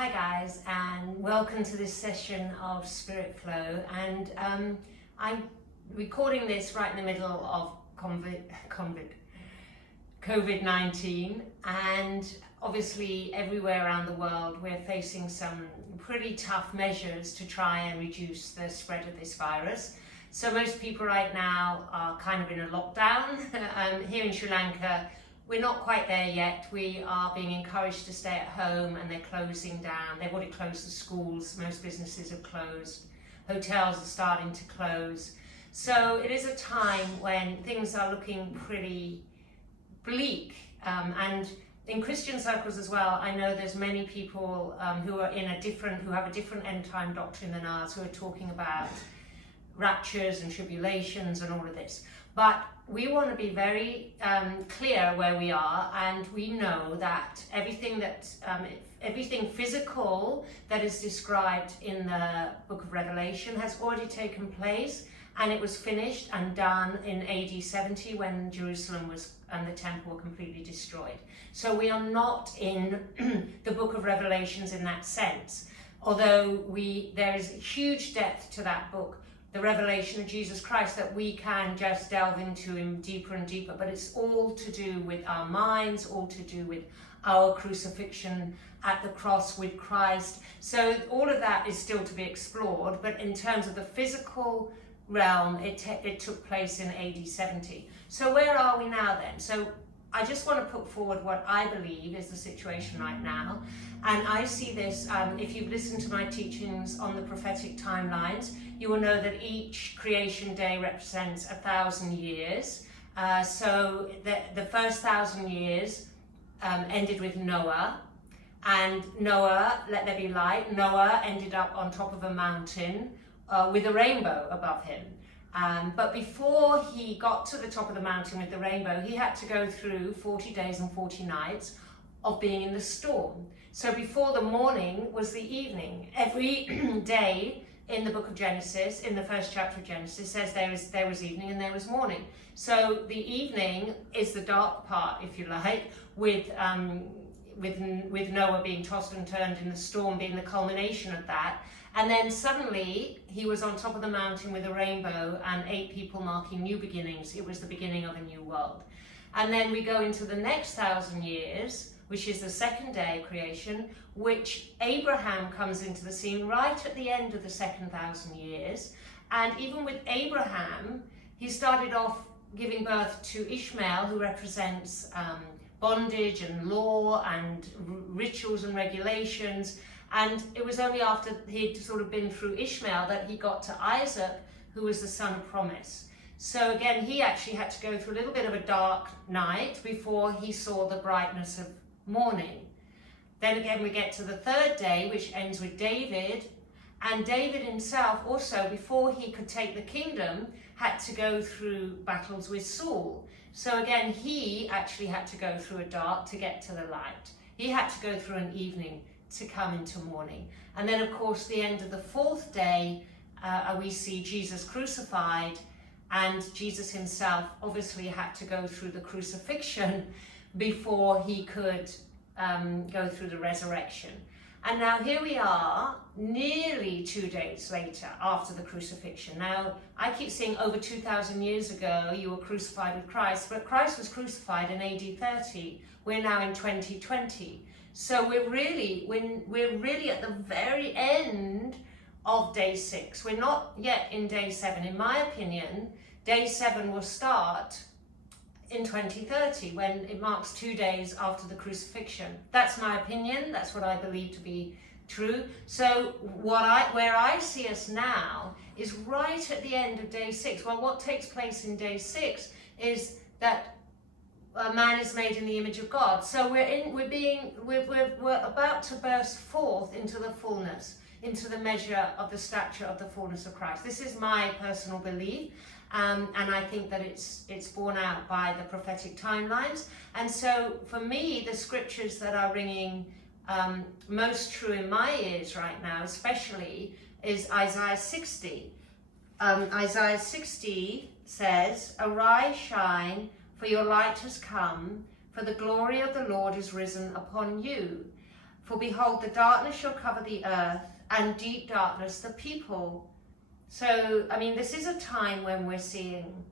Hi guys, and welcome to this session of Spirit Flow. And I'm recording this right in the middle of COVID-19, and obviously everywhere around the world we're facing some pretty tough measures to try and reduce the spread of this virus. So most people right now are kind of in a lockdown. Here in Sri Lanka, we're not quite there yet. We are being encouraged to stay at home, and they're closing down. They've already closed the schools. Most businesses have closed. Hotels are starting to close. So it is a time when things are looking pretty bleak. And in Christian circles as well, I know there's many people who have a different end time doctrine than ours, who are talking about raptures and tribulations and all of this. But we want to be very clear where we are, and we know that everything physical that is described in the book of Revelation has already taken place, and it was finished and done in AD 70 when Jerusalem and the temple were completely destroyed. So we are not in the book of Revelations in that sense, although there is huge depth to that book, the revelation of Jesus Christ, that we can just delve into him deeper and deeper. But it's all to do with our minds, all to do with our crucifixion at the cross with Christ. So all of that is still to be explored. But in terms of the physical realm, it took place in AD 70. So where are we now then? So I just want to put forward what I believe is the situation right now. And I see this, if you've listened to my teachings on the prophetic timelines, you will know that each creation day represents 1,000 years. So the first 1,000 years ended with Noah. And Noah, let there be light. Noah ended up on top of a mountain with a rainbow above him. But before he got to the top of the mountain with the rainbow, he had to go through 40 days and 40 nights of being in the storm. So before the morning was the evening. Every day in the book of Genesis, in the first chapter of Genesis, says there was evening and there was morning. So the evening is the dark part, if you like, with Noah being tossed and turned in the storm being the culmination of that. And then suddenly he was on top of the mountain with a rainbow and 8 people marking new beginnings. It was the beginning of a new world. And then we go into the next 1,000 years, which is the second day of creation, which Abraham comes into the scene right at the end of the second 1,000 years. And even with Abraham, he started off giving birth to Ishmael, who represents bondage and law and rituals and regulations. And it was only after he'd sort of been through Ishmael that he got to Isaac, who was the son of promise. So again, he actually had to go through a little bit of a dark night before he saw the brightness of morning. Then again, we get to the third day, which ends with David. And David himself also, before he could take the kingdom, had to go through battles with Saul. So again, he actually had to go through a dark to get to the light. He had to go through an evening to come into morning. And then of course the end of the fourth day, we see Jesus crucified, and Jesus himself obviously had to go through the crucifixion before he could go through the resurrection. And now here we are, nearly 2 days later after the crucifixion. Now, I keep saying over 2,000 years ago you were crucified with Christ, but Christ was crucified in AD 30. We're now in 2020. So we're really at the very end of day 6. We're not yet in day 7. In my opinion, day 7 will start in 2030, when it marks 2 days after the crucifixion. That's my opinion. That's what I believe to be true. So where I see us now is right at the end of day 6. Well, what takes place in day 6 is that man is made in the image of God. So we're about to burst forth into the fullness, into the measure of the stature of the fullness of Christ. This is my personal belief, and I think that it's borne out by the prophetic timelines. And so for me, the scriptures that are ringing most true in my ears right now, especially, is Isaiah 60. Isaiah 60 says, "Arise, shine, for your light has come, for the glory of the Lord is risen upon you." For behold, the darkness shall cover the earth, and deep darkness the people. So, I mean, this is a time when we're seeing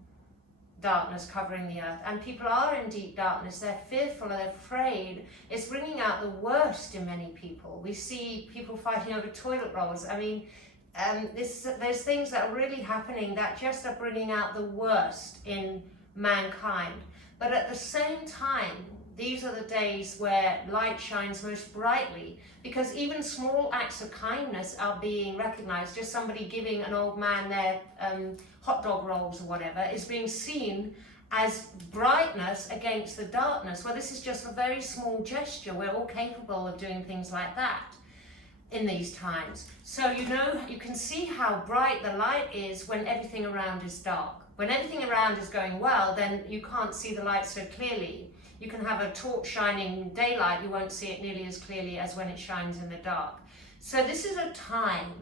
darkness covering the earth, and people are in deep darkness. They're fearful, they're afraid. It's bringing out the worst in many people. We see people fighting over toilet rolls. I mean, there's things that are really happening that just are bringing out the worst in mankind. But at the same time, these are the days where light shines most brightly, because even small acts of kindness are being recognized. Just somebody giving an old man their hot dog rolls or whatever is being seen as brightness against the darkness. Well, this is just a very small gesture. We're all capable of doing things like that in these times. So, you know, you can see how bright the light is when everything around is dark. When everything around is going well, then you can't see the light so clearly. You can have a torch shining in daylight, you won't see it nearly as clearly as when it shines in the dark. So this is a time,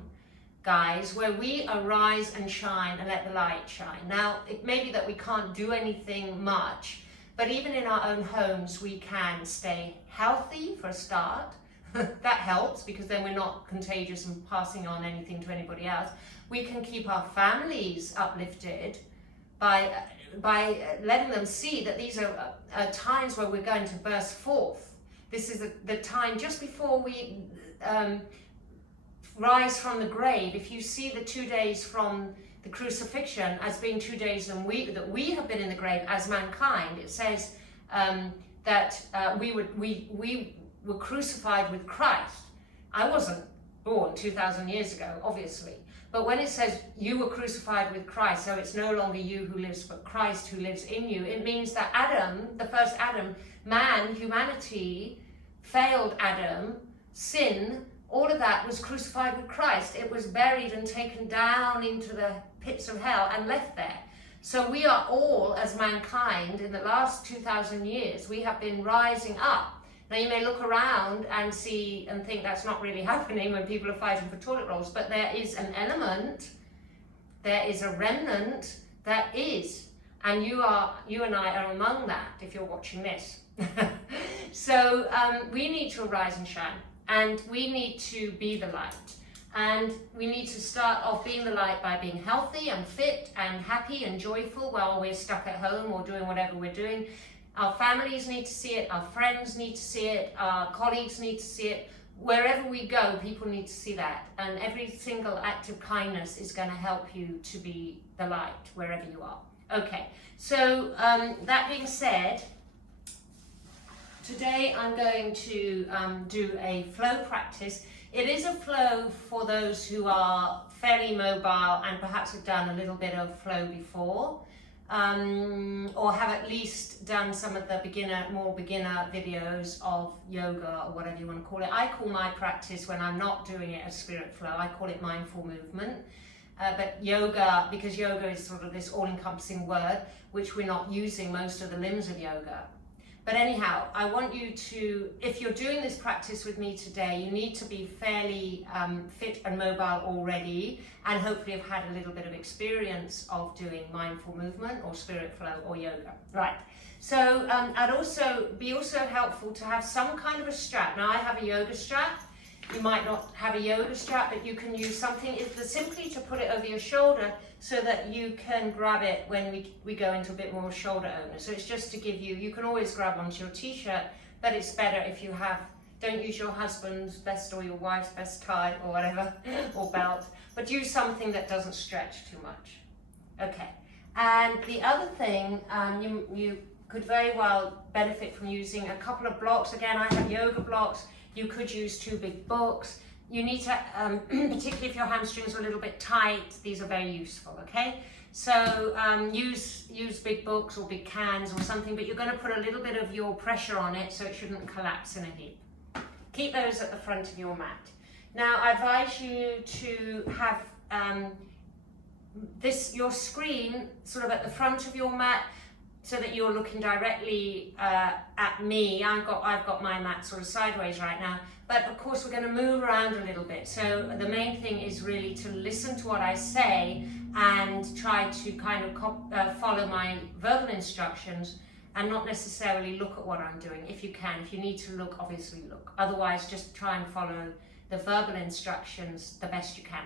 guys, where we arise and shine and let the light shine. Now, it may be that we can't do anything much, but even in our own homes, we can stay healthy for a start. That helps, because then we're not contagious and passing on anything to anybody else. We can keep our families uplifted by letting them see that these are times where we're going to burst forth. This is the time just before we rise from the grave. If you see the 2 days from the crucifixion as being 2 days that we have been in the grave as mankind, it says that we were crucified with Christ. I wasn't born 2,000 years ago, obviously. But when it says you were crucified with Christ, so it's no longer you who lives, but Christ who lives in you, it means that Adam, the first Adam, man, humanity, failed Adam, sin, all of that was crucified with Christ. It was buried and taken down into the pits of hell and left there. So we are all, as mankind, in the last 2,000 years, we have been rising up. Now, you may look around and see and think that's not really happening when people are fighting for toilet rolls, but there is an element, there is a remnant that is, and you and I are among that if you're watching this. So we need to arise and shine, and we need to be the light, and we need to start off being the light by being healthy and fit and happy and joyful while we're stuck at home or doing whatever we're doing. Our families need to see it, our friends need to see it, our colleagues need to see it. Wherever we go, people need to see that. And every single act of kindness is going to help you to be the light wherever you are. Okay, so that being said, today I'm going to do a flow practice. It is a flow for those who are fairly mobile and perhaps have done a little bit of flow before. Or have at least done some of the more beginner videos of yoga or whatever you want to call it. I call my practice, when I'm not doing it as spirit flow, I call it mindful movement. But yoga, because yoga is sort of this all-encompassing word, which we're not using most of the limbs of yoga. But anyhow, I want you to, if you're doing this practice with me today, you need to be fairly fit and mobile already, and hopefully have had a little bit of experience of doing mindful movement or spirit flow or yoga. Right. So I'd also be helpful to have some kind of a strap. Now, I have a yoga strap. You might not have a yoga strap, but you can use something simply to put it over your shoulder so that you can grab it when we go into a bit more shoulder opener. So it's just to give you can always grab onto your t-shirt, but it's better if you don't use your husband's best or your wife's best tie or whatever, or belt, but use something that doesn't stretch too much. Okay, and the other thing, you could very well benefit from using a couple of blocks. Again, I have yoga blocks. You could use 2 big books. You need to, particularly if your hamstrings are a little bit tight, these are very useful, okay? So use big books or big cans or something, but you're going to put a little bit of your pressure on it so it shouldn't collapse in a heap. Keep those at the front of your mat. Now, I advise you to have your screen sort of at the front of your mat, so that you're looking directly at me. I've got my mat sort of sideways right now, but of course we're going to move around a little bit. So the main thing is really to listen to what I say and try to kind of follow my verbal instructions, and not necessarily look at what I'm doing. If you can, if you need to look, obviously look. Otherwise, just try and follow the verbal instructions the best you can.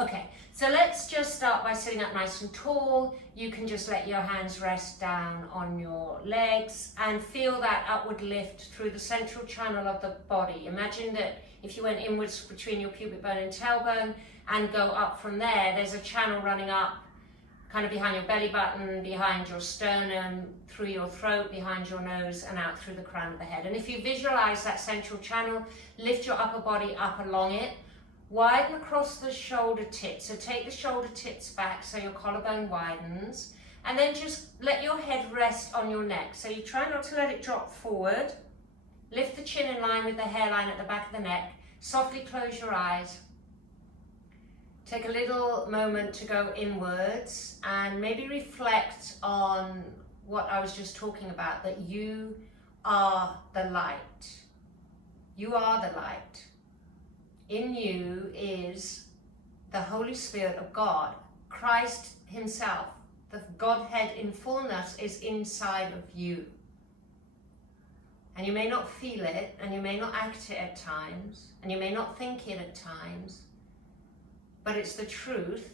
Okay, so let's just start by sitting up nice and tall. You can just let your hands rest down on your legs and feel that upward lift through the central channel of the body. Imagine that if you went inwards between your pubic bone and tailbone and go up from there, there's a channel running up kind of behind your belly button, behind your sternum, through your throat, behind your nose, and out through the crown of the head. And if you visualize that central channel, lift your upper body up along it, widen across the shoulder tips. So take the shoulder tips back so your collarbone widens, and then just let your head rest on your neck. So you try not to let it drop forward. Lift the chin in line with the hairline at the back of the neck. Softly close your eyes. Take a little moment to go inwards and maybe reflect on what I was just talking about, that you are the light. You are the light. In you is the Holy Spirit of God. Christ himself, the Godhead in fullness, is inside of you. And you may not feel it, and you may not act it at times, and you may not think it at times, but it's the truth.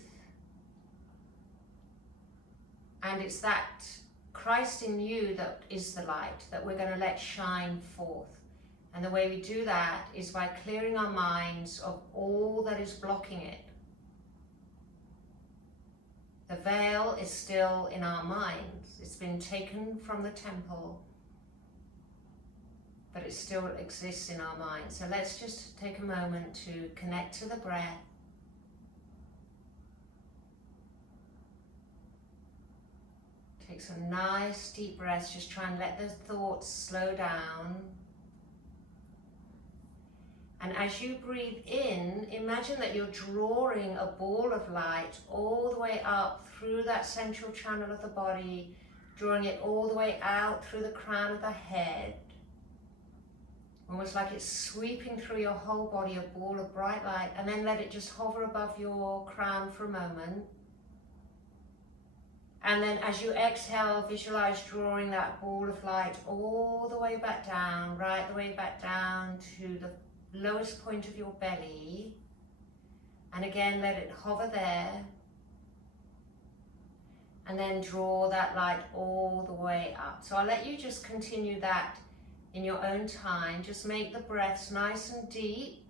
And it's that Christ in you that is the light that we're going to let shine forth. And the way we do that is by clearing our minds of all that is blocking it. The veil is still in our minds. It's been taken from the temple, but it still exists in our minds. So let's just take a moment to connect to the breath. Take some nice deep breaths. Just try and let the thoughts slow down. And as you breathe in, imagine that you're drawing a ball of light all the way up through that central channel of the body, drawing it all the way out through the crown of the head. Almost like it's sweeping through your whole body, a ball of bright light, and then let it just hover above your crown for a moment. And then as you exhale, visualize drawing that ball of light all the way back down, right the way back down to the lowest point of your belly. And again, let it hover there. And then draw that light all the way up. So I'll let you just continue that in your own time. Just make the breaths nice and deep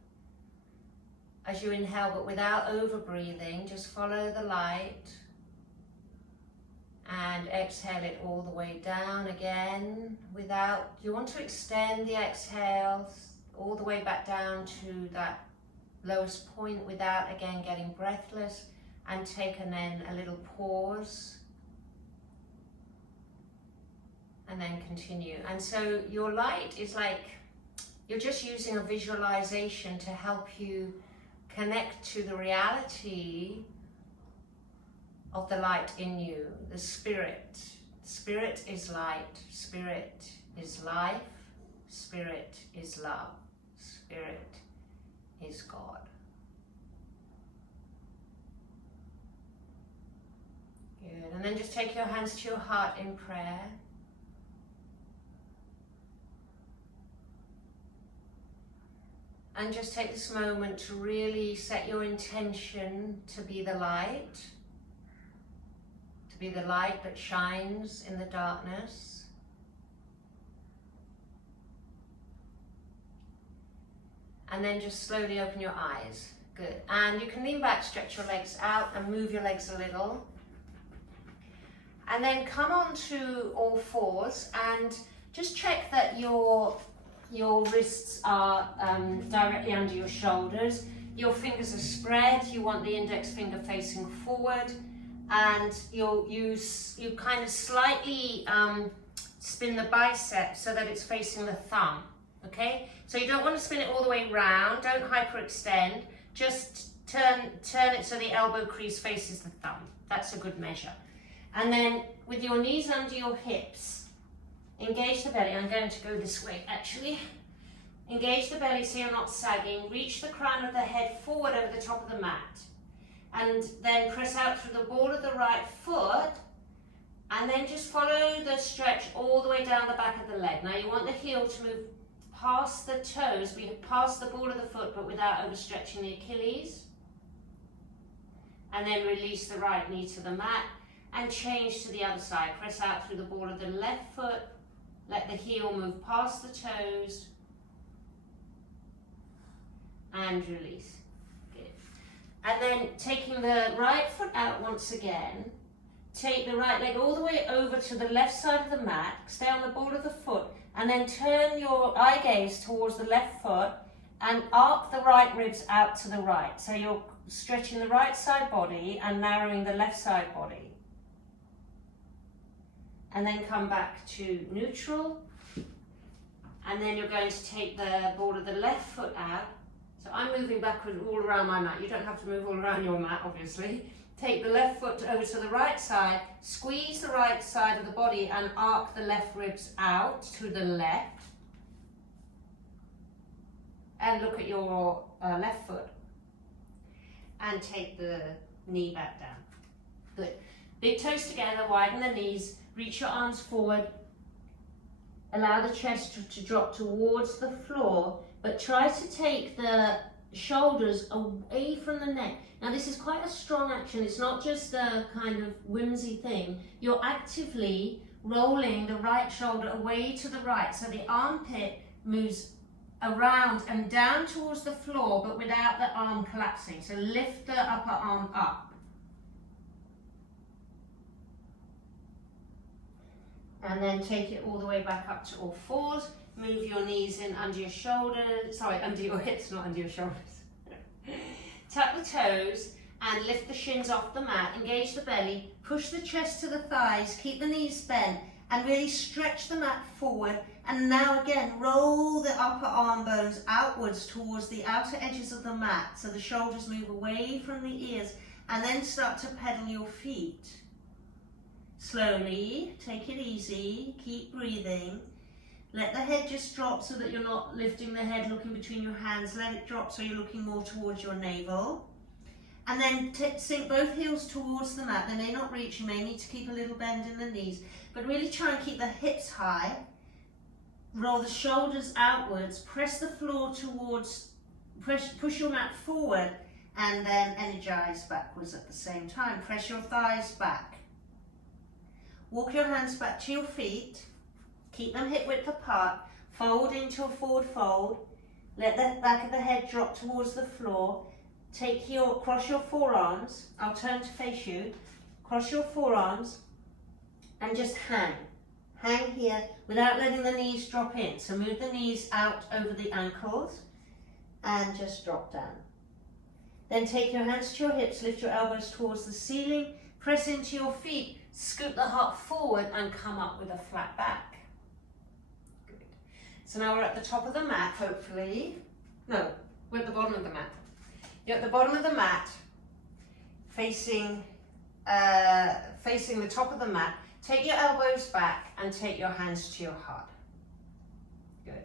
as you inhale, but without over breathing. Just follow the light. And exhale it all the way down again. You want to extend the exhale all the way back down to that lowest point without again getting breathless. And take then a little pause. And then continue. And so your light is like, you're just using a visualization to help you connect to the reality of the light in you, the Spirit. Spirit is light, Spirit is life, Spirit is love, Spirit is God. Good, and then just take your hands to your heart in prayer. And just take this moment to really set your intention to be the light. Be the light that shines in the darkness. And then just slowly open your eyes. Good. And you can lean back, stretch your legs out and move your legs a little. And then come on to all fours and just check that your wrists are directly under your shoulders. Your fingers are spread. You want the index finger facing forward. And you kind of slightly spin the bicep so that it's facing the thumb, okay? So you don't want to spin it all the way round, don't hyperextend, just turn it so the elbow crease faces the thumb. That's a good measure. And then with your knees under your hips, engage the belly. I'm going to go this way actually. Engage the belly so you're not sagging. Reach the crown of the head forward over the top of the mat. And then press out through the ball of the right foot And then just follow the stretch all the way down the back of the leg. Now you want the heel to move past the toes, past the ball of the foot, but without overstretching the Achilles. And then release the right knee to the mat and change to the other side. Press out through the ball of the left foot. Let the heel move past the toes and release. Good. And then taking the right foot out once again, take the right leg all the way over to the left side of the mat, stay on the ball of the foot, and then turn your eye gaze towards the left foot and arc the right ribs out to the right. So you're stretching the right side body and narrowing the left side body. And then come back to neutral. And then you're going to take the ball of the left foot out. So I'm moving backward all around my mat. You don't have to move all around your mat, obviously. Take the left foot over to the right side, squeeze the right side of the body and arc the left ribs out to the left. And look at your left foot. And take the knee back down. Good. Big toes together, widen the knees, reach your arms forward. Allow the chest to drop towards the floor, but try to take the shoulders away from the neck. Now this is quite a strong action. It's not just a kind of whimsy thing. You're actively rolling the right shoulder away to the right, so the armpit moves around and down towards the floor, but without the arm collapsing. So lift the upper arm up. And then take it all the way back up to all fours. Move your knees in under your shoulders, under your hips, not under your shoulders. Tuck the toes and lift the shins off the mat, engage the belly, push the chest to the thighs, keep the knees bent, and really stretch the mat forward. And now again, roll the upper arm bones outwards towards the outer edges of the mat, so the shoulders move away from the ears, and then start to pedal your feet. Slowly, take it easy, keep breathing. Let the head just drop so that you're not lifting the head, looking between your hands. Let it drop so you're looking more towards your navel. And then sink both heels towards the mat. They may not reach, you may need to keep a little bend in the knees, but really try and keep the hips high. Roll the shoulders outwards, press the floor towards, push your mat forward, and then energize backwards at the same time. Press your thighs back. Walk your hands back to your feet. Keep them hip width apart. Fold into a forward fold. Let the back of the head drop towards the floor. Cross your forearms. I'll turn to face you. Cross your forearms and just hang. Hang here without letting the knees drop in. So move the knees out over the ankles and just drop down. Then take your hands to your hips, lift your elbows towards the ceiling, press into your feet, scoop the heart forward and come up with a flat back. Good. So now we're at the top of the mat, hopefully. No, we're at the bottom of the mat. You're at the bottom of the mat, facing the top of the mat. Take your elbows back and take your hands to your heart. Good.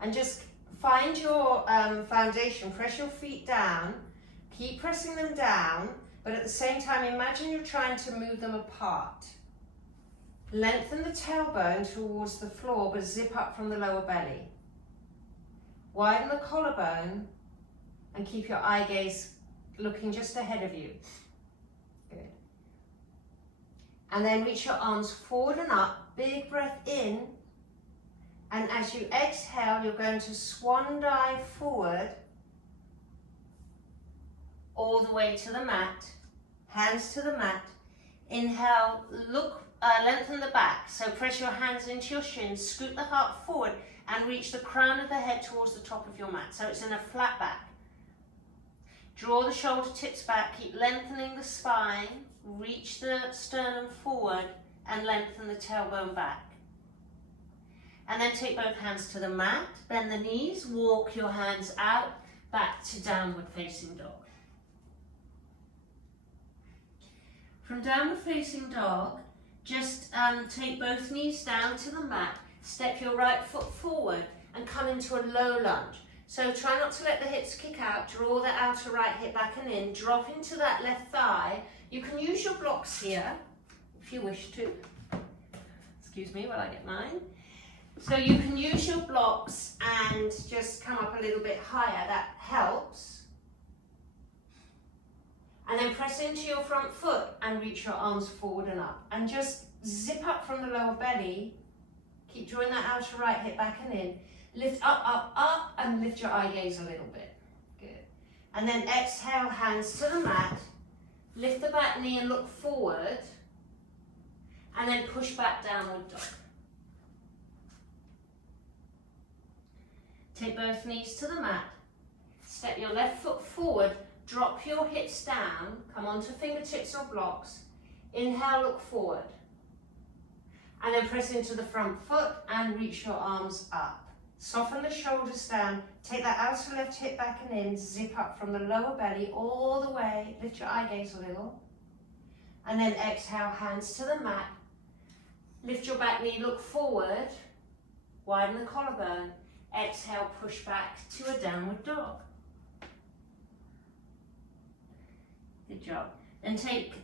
And just find your foundation, press your feet down, keep pressing them down, but at the same time imagine you're trying to move them apart. Lengthen the tailbone towards the floor but zip up from the lower belly. Widen the collarbone and keep your eye gaze looking just ahead of you. Good. And then reach your arms forward and up, big breath in, and as you exhale you're going to swan dive forward all the way to the mat, hands to the mat. Inhale, lengthen the back, so press your hands into your shins, scoot the heart forward and reach the crown of the head towards the top of your mat, so it's in a flat back. Draw the shoulder tips back, keep lengthening the spine, reach the sternum forward and lengthen the tailbone back. And then take both hands to the mat, bend the knees, walk your hands out, back to downward facing dog. From downward facing dog, just take both knees down to the mat, step your right foot forward and come into a low lunge. So try not to let the hips kick out, draw the outer right hip back and in, drop into that left thigh. You can use your blocks here if you wish to. Excuse me while I get mine. So you can use your blocks and just come up a little bit higher, that helps. And then press into your front foot and reach your arms forward and up. And just zip up from the lower belly. Keep drawing that outer right hip back and in. Lift up, up, up, and lift your eye gaze a little bit. Good. And then exhale, hands to the mat. Lift the back knee and look forward. And then push back, downward dog. Take both knees to the mat. Step your left foot forward. Drop your hips down. Come onto fingertips or blocks. Inhale, look forward. And then press into the front foot and reach your arms up. Soften the shoulders down. Take that outer left hip back and in. Zip up from the lower belly all the way. Lift your eye gaze a little. And then exhale, hands to the mat. Lift your back knee, look forward. Widen the collarbone. Exhale, push back to a downward dog. Good job. Then take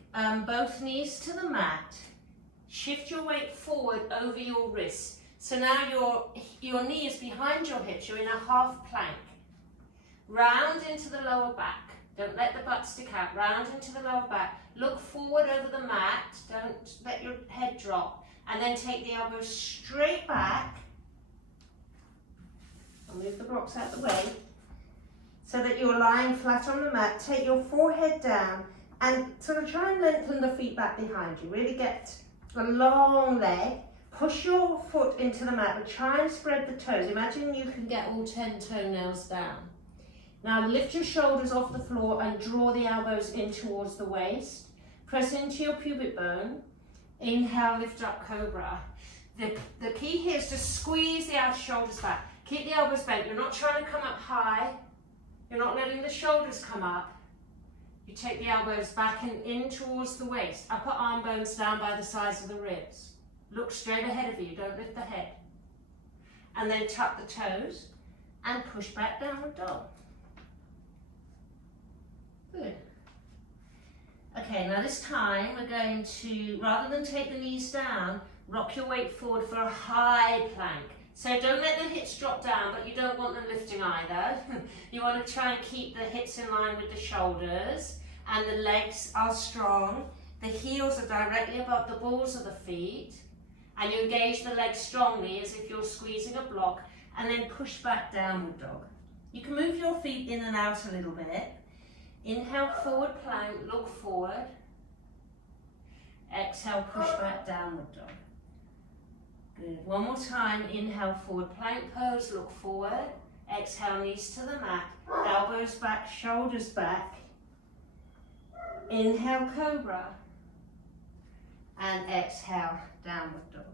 both knees to the mat. Shift your weight forward over your wrists. So now your knee is behind your hips. You're in a half plank. Round into the lower back. Don't let the butt stick out. Round into the lower back. Look forward over the mat. Don't let your head drop. And then take the elbows straight back. I'll move the blocks out of the way. So that you're lying flat on the mat. Take your forehead down and sort of try and lengthen the feet back behind you. Really get a long leg. Push your foot into the mat and try and spread the toes. Imagine you can get all 10 toenails down. Now lift your shoulders off the floor and draw the elbows in towards the waist. Press into your pubic bone. Inhale, lift up, cobra. The key here is to squeeze the outer shoulders back. Keep the elbows bent. You're not trying to come up high. You're not letting the shoulders come up. You take the elbows back and in towards the waist. Upper arm bones down by the sides of the ribs. Look straight ahead of you. Don't lift the head. And then tuck the toes and push back, downward dog. Good. Okay, now this time we're going to, rather than take the knees down, rock your weight forward for a high plank. So don't let the hips drop down, but you don't want them lifting either. You want to try and keep the hips in line with the shoulders, and the legs are strong. The heels are directly above the balls of the feet, and you engage the legs strongly as if you're squeezing a block, and then push back, downward dog. You can move your feet in and out a little bit. Inhale, forward plank, look forward. Exhale, push back, downward dog. Good. One more time. Inhale, forward plank pose, look forward. Exhale, knees to the mat. Elbows back, shoulders back. Inhale, cobra. And exhale, downward dog.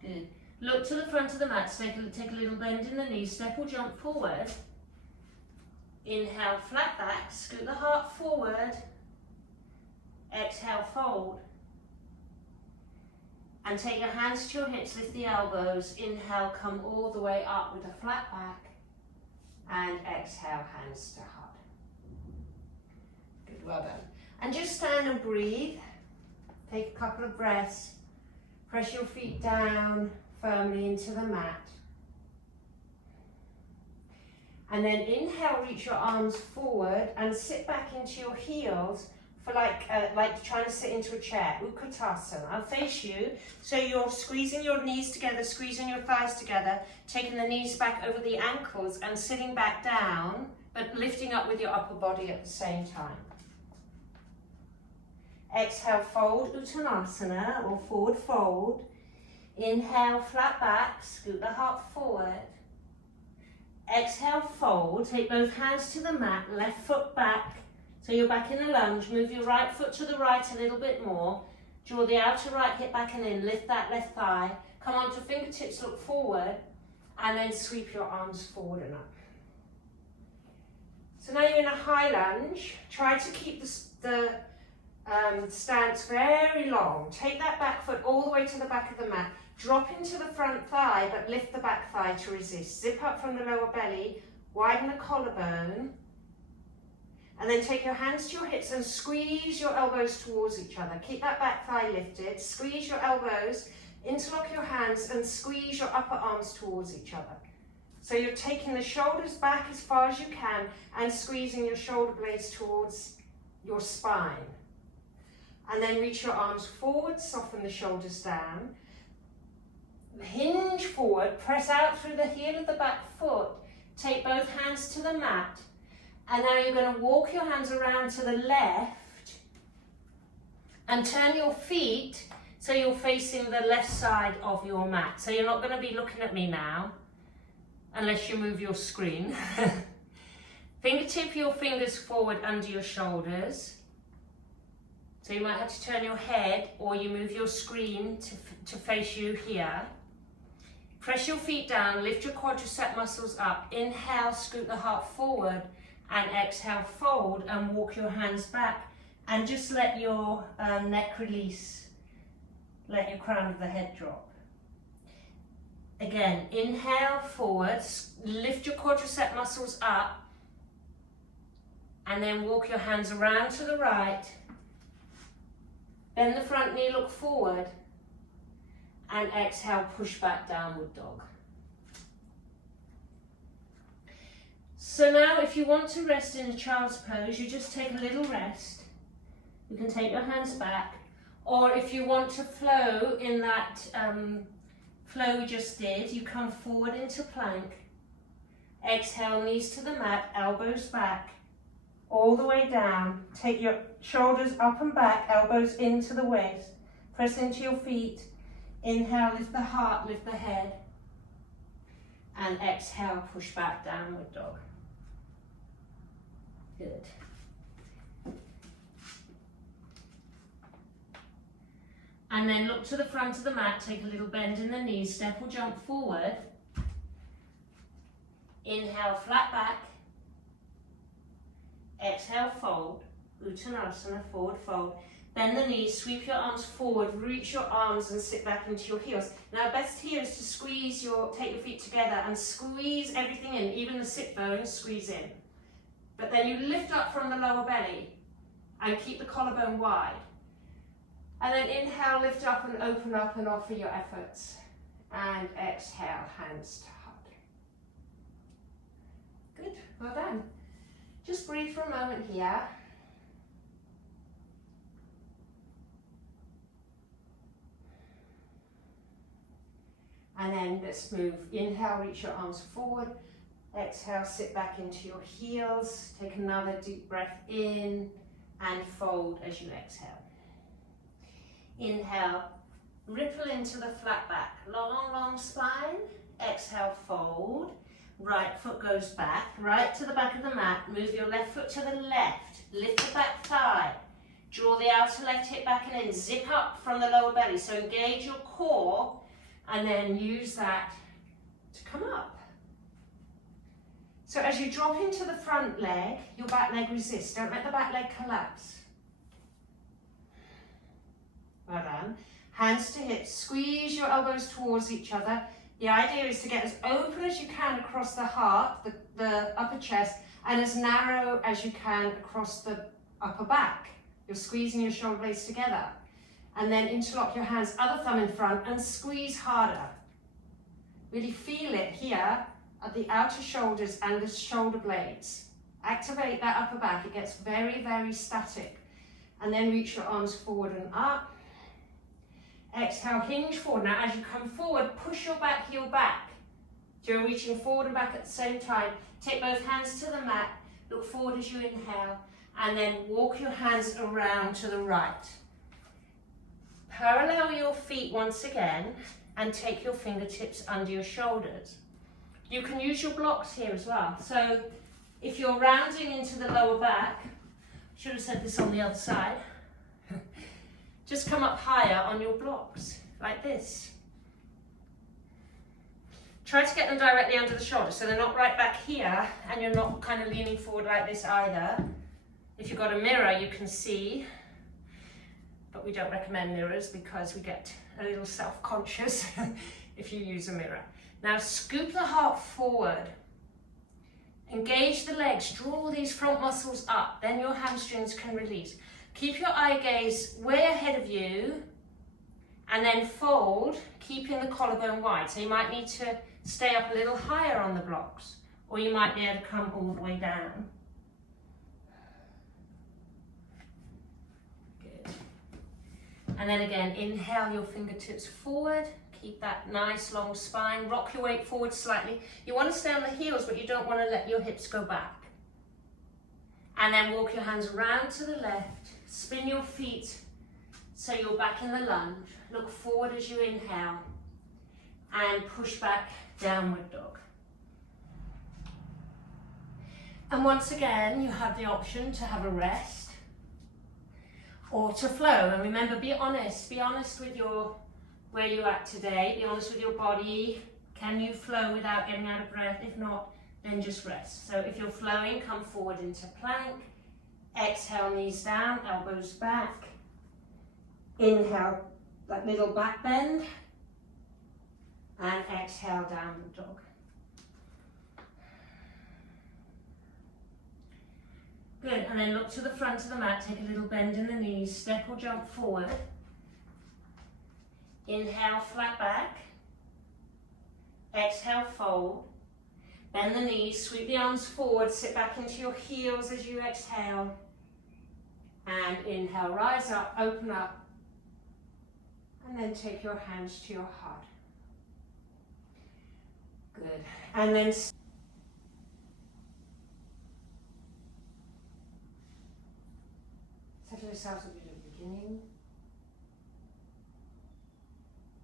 Good. Look to the front of the mat. Take a little bend in the knees. Step or jump forward. Inhale, flat back. Scoot the heart forward. Exhale, fold. And take your hands to your hips, lift the elbows. Inhale, come all the way up with a flat back. And exhale, hands to heart. Good, well done. And just stand and breathe. Take a couple of breaths. Press your feet down firmly into the mat. And then inhale, reach your arms forward and sit back into your heels for like trying to sit into a chair, Utkatasana. I'll face you, so you're squeezing your knees together, squeezing your thighs together, taking the knees back over the ankles and sitting back down, but lifting up with your upper body at the same time. Exhale, fold, Uttanasana, or forward fold. Inhale, flat back, scoot the heart forward. Exhale, fold, take both hands to the mat, left foot back. So you're back in the lunge, move your right foot to the right a little bit more. Draw the outer right hip back and in, lift that left thigh. Come onto fingertips, look forward, and then sweep your arms forward and up. So now you're in a high lunge. Try to keep the stance very long. Take that back foot all the way to the back of the mat. Drop into the front thigh, but lift the back thigh to resist. Zip up from the lower belly, widen the collarbone, And then take your hands to your hips and squeeze your elbows towards each other. Keep that back thigh lifted. Squeeze your elbows, interlock your hands and squeeze your upper arms towards each other. So you're taking the shoulders back as far as you can and squeezing your shoulder blades towards your spine. And then reach your arms forward, soften the shoulders down. Hinge forward, press out through the heel of the back foot. Take both hands to the mat. And now you're going to walk your hands around to the left and turn your feet so you're facing the left side of your mat. So you're not going to be looking at me now, unless you move your screen. Fingertip your fingers forward under your shoulders. So you might have to turn your head or you move your screen to face you here. Press your feet down, lift your quadricep muscles up. Inhale, scoot the heart forward. And exhale, fold and walk your hands back and just let your neck release. Let your crown of the head drop. Again, inhale forward, lift your quadricep muscles up and then walk your hands around to the right. Bend the front knee, look forward and exhale, push back, downward dog. So now if you want to rest in a child's pose, you just take a little rest. You can take your hands back, or if you want to flow in that flow we just did, you come forward into plank. Exhale, knees to the mat, elbows back, all the way down. Take your shoulders up and back, elbows into the waist. Press into your feet. Inhale, lift the heart, lift the head. And exhale, push back, downward dog. Good. And then look to the front of the mat, take a little bend in the knees, step or jump forward. Inhale, flat back. Exhale, fold. Uttanasana, forward fold. Bend the knees, sweep your arms forward, reach your arms and sit back into your heels. Now best here is to squeeze take your feet together and squeeze everything in, even the sit bones, squeeze in. But then you lift up from the lower belly and keep the collarbone wide. And then inhale, lift up and open up and offer your efforts. And exhale, hands to heart. Good, well done. Just breathe for a moment here. And then let's move. Inhale, reach your arms forward. Exhale, sit back into your heels. Take another deep breath in and fold as you exhale. Inhale, ripple into the flat back. Long, long spine. Exhale, fold. Right foot goes back, right to the back of the mat. Move your left foot to the left. Lift the back thigh. Draw the outer left hip back and in. Zip up from the lower belly. So engage your core and then use that to come up. So as you drop into the front leg, your back leg resists. Don't let the back leg collapse. Well done. Hands to hips. Squeeze your elbows towards each other. The idea is to get as open as you can across the heart, the upper chest, and as narrow as you can across the upper back. You're squeezing your shoulder blades together. And then interlock your hands, other thumb in front, and squeeze harder. Really feel it here at the outer shoulders and the shoulder blades. Activate that upper back. It gets very, very static. And then reach your arms forward and up. Exhale, hinge forward. Now as you come forward, push your back heel back. So you're reaching forward and back at the same time. Take both hands to the mat. Look forward as you inhale. And then walk your hands around to the right. Parallel your feet once again and take your fingertips under your shoulders. You can use your blocks here as well. So if you're rounding into the lower back, should have said this on the other side, just come up higher on your blocks, like this. Try to get them directly under the shoulders so they're not right back here and you're not kind of leaning forward like this either. If you've got a mirror, you can see, but we don't recommend mirrors because we get a little self-conscious if you use a mirror. Now scoop the heart forward. Engage the legs, draw these front muscles up, then your hamstrings can release. Keep your eye gaze way ahead of you, and then fold, keeping the collarbone wide. So you might need to stay up a little higher on the blocks, or you might be able to come all the way down. Good. And then again, inhale your fingertips forward. Keep that nice long spine. Rock your weight forward slightly. You want to stay on the heels, but you don't want to let your hips go back. And then walk your hands around to the left. Spin your feet so you're back in the lunge. Look forward as you inhale. And push back, downward dog. And once again, you have the option to have a rest or to flow. And remember, be honest with where you're at today. Be honest with your body. Can you flow without getting out of breath? If not, then just rest. So if you're flowing, come forward into plank. Exhale, knees down, elbows back. Inhale, that little back bend. And exhale, downward dog. Good, and then look to the front of the mat, take a little bend in the knees, step or jump forward. Inhale, flat back. Exhale, fold. Bend the knees, sweep the arms forward, sit back into your heels as you exhale. And inhale, rise up, open up. And then take your hands to your heart. Good. And then settle yourselves at the beginning.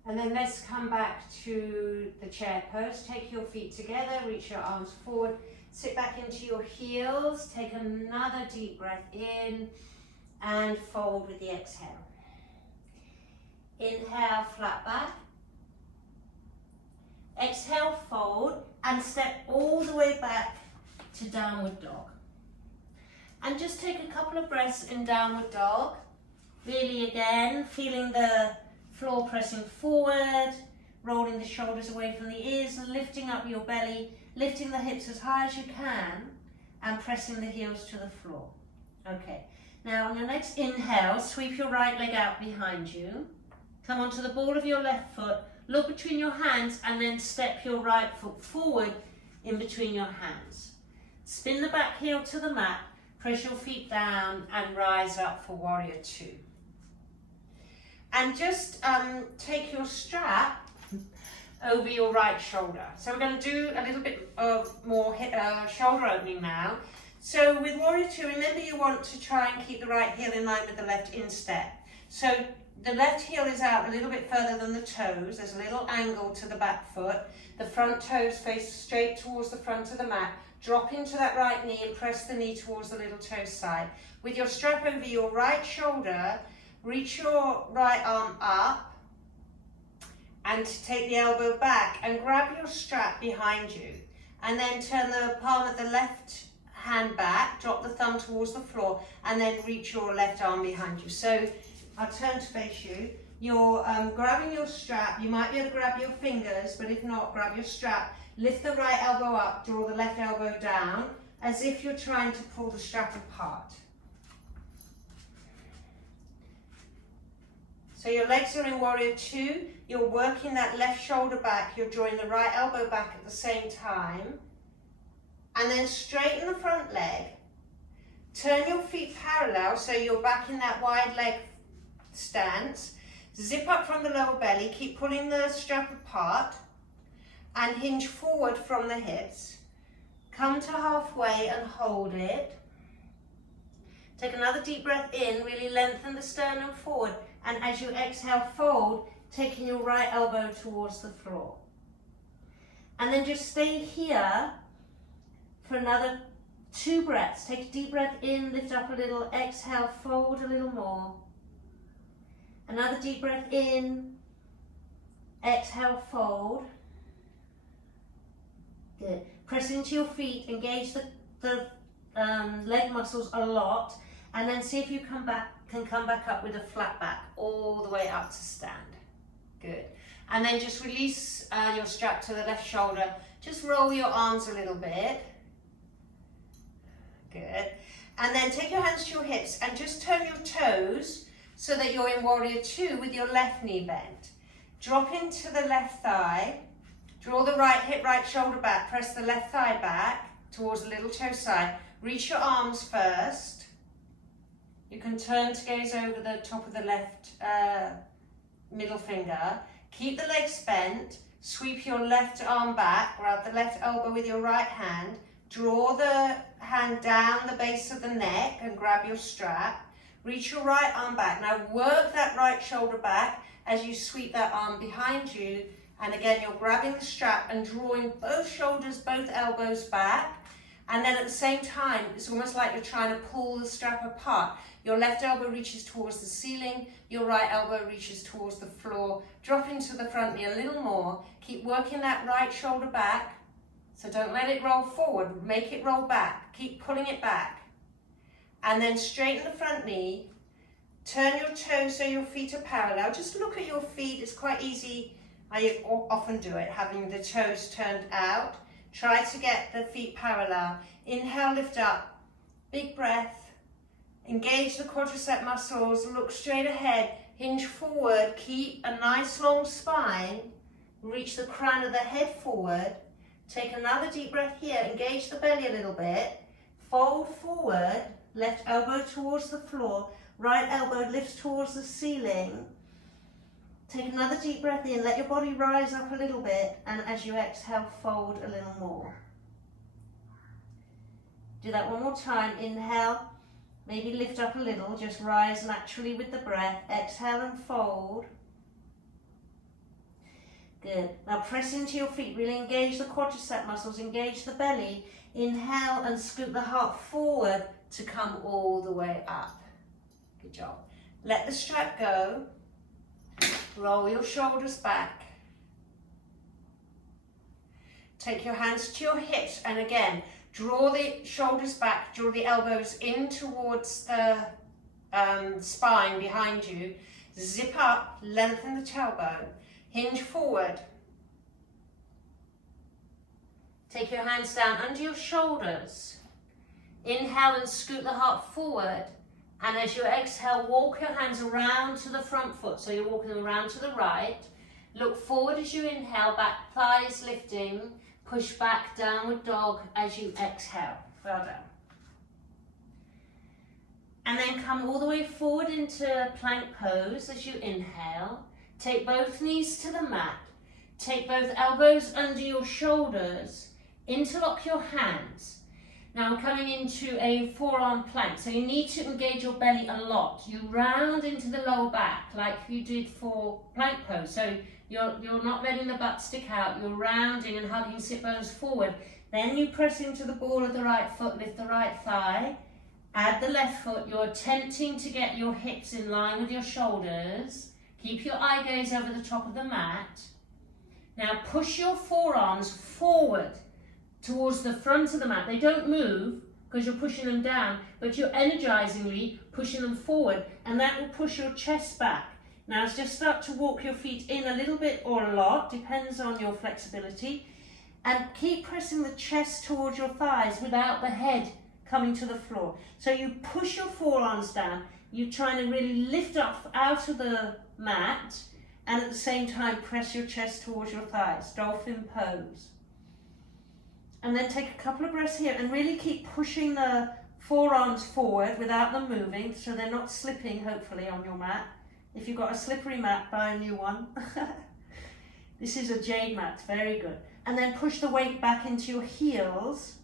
And then let's come back to the chair pose. Take your feet together, reach your arms forward, sit back into your heels, take another deep breath in and fold with the exhale. Inhale, flat back. Exhale, fold and step all the way back to downward dog. And just take a couple of breaths in downward dog. Really again, feeling the floor pressing forward, rolling the shoulders away from the ears and lifting up your belly, lifting the hips as high as you can and pressing the heels to the floor. Okay, now on your next inhale, sweep your right leg out behind you. Come onto the ball of your left foot, look between your hands and then step your right foot forward in between your hands. Spin the back heel to the mat, press your feet down and rise up for warrior two. And just take your strap over your right shoulder. So we're going to do a little bit of more shoulder opening now. So with warrior two, remember you want to try and keep the right heel in line with the left instep. So the left heel is out a little bit further than the toes. There's a little angle to the back foot. The front toes face straight towards the front of the mat. Drop into that right knee and press the knee towards the little toe side. With your strap over your right shoulder, reach your right arm up and take the elbow back and grab your strap behind you. And then turn the palm of the left hand back, drop the thumb towards the floor and then reach your left arm behind you. So I'll turn to face you. You're grabbing your strap. You might be able to grab your fingers, but if not, grab your strap. Lift the right elbow up, draw the left elbow down, as if you're trying to pull the strap apart. So your legs are in warrior two. You're working that left shoulder back. You're drawing the right elbow back at the same time. And then straighten the front leg. Turn your feet parallel so you're back in that wide leg stance. Zip up from the lower belly. Keep pulling the strap apart. And hinge forward from the hips. Come to halfway and hold it. Take another deep breath in. Really lengthen the sternum forward. And as you exhale, fold, taking your right elbow towards the floor. And then just stay here for another 2 breaths. Take a deep breath in, lift up a little, exhale, fold a little more. Another deep breath in, exhale, fold. Good. Press into your feet, engage the leg muscles a lot, and then see if you can come back up with a flat back all the way up to stand. Good. And then just release your strap to the left shoulder. Just roll your arms a little bit. Good. And then take your hands to your hips and just turn your toes so that you're in warrior two with your left knee bent. Drop into the left thigh. Draw the right hip, right shoulder back. Press the left thigh back towards the little toe side. Reach your arms first. You can turn to gaze over the top of the left middle finger. Keep the legs bent. Sweep your left arm back. Grab the left elbow with your right hand. Draw the hand down the base of the neck and grab your strap. Reach your right arm back. Now work that right shoulder back as you sweep that arm behind you. And again, you're grabbing the strap and drawing both shoulders, both elbows back. And then at the same time, it's almost like you're trying to pull the strap apart. Your left elbow reaches towards the ceiling. Your right elbow reaches towards the floor. Drop into the front knee a little more. Keep working that right shoulder back. So don't let it roll forward. Make it roll back. Keep pulling it back. And then straighten the front knee. Turn your toes so your feet are parallel. Just look at your feet. It's quite easy. I often do it, having the toes turned out. Try to get the feet parallel. Inhale, lift up. Big breath. Engage the quadricep muscles. Look straight ahead. Hinge forward. Keep a nice long spine. Reach the crown of the head forward. Take another deep breath here. Engage the belly a little bit. Fold forward. Left elbow towards the floor. Right elbow lifts towards the ceiling. Take another deep breath in, let your body rise up a little bit, and as you exhale, fold a little more. Do that one more time. Inhale, maybe lift up a little, just rise naturally with the breath. Exhale and fold. Good. Now press into your feet, really engage the quadricep muscles, engage the belly. Inhale and scoop the heart forward to come all the way up. Good job. Let the strap go. Roll your shoulders back. Take your hands to your hips and again, draw the shoulders back, draw the elbows in towards the spine behind you. Zip up, lengthen the tailbone. Hinge forward. Take your hands down under your shoulders. Inhale and scoot the heart forward. And as you exhale, walk your hands around to the front foot. So you're walking them around to the right. Look forward as you inhale, back thighs lifting. Push back, downward dog as you exhale. Well done. And then come all the way forward into plank pose as you inhale. Take both knees to the mat. Take both elbows under your shoulders. Interlock your hands. Now I'm coming into a forearm plank, so you need to engage your belly a lot. You round into the lower back like you did for plank pose. So you're not letting the butt stick out, you're rounding and hugging sit bones forward. Then you press into the ball of the right foot, lift the right thigh, add the left foot. You're attempting to get your hips in line with your shoulders. Keep your eye gaze over the top of the mat. Now push your forearms forward towards the front of the mat. They don't move because you're pushing them down, but you're energizingly pushing them forward, and that will push your chest back. Now just start to walk your feet in a little bit or a lot, depends on your flexibility, and keep pressing the chest towards your thighs without the head coming to the floor. So you push your forearms down, you're trying to really lift up out of the mat, and at the same time press your chest towards your thighs, dolphin pose. And then take a couple of breaths here and really keep pushing the forearms forward without them moving, so they're not slipping, hopefully, on your mat. If you've got a slippery mat, buy a new one. This is a jade mat, very good. And then push the weight back into your heels.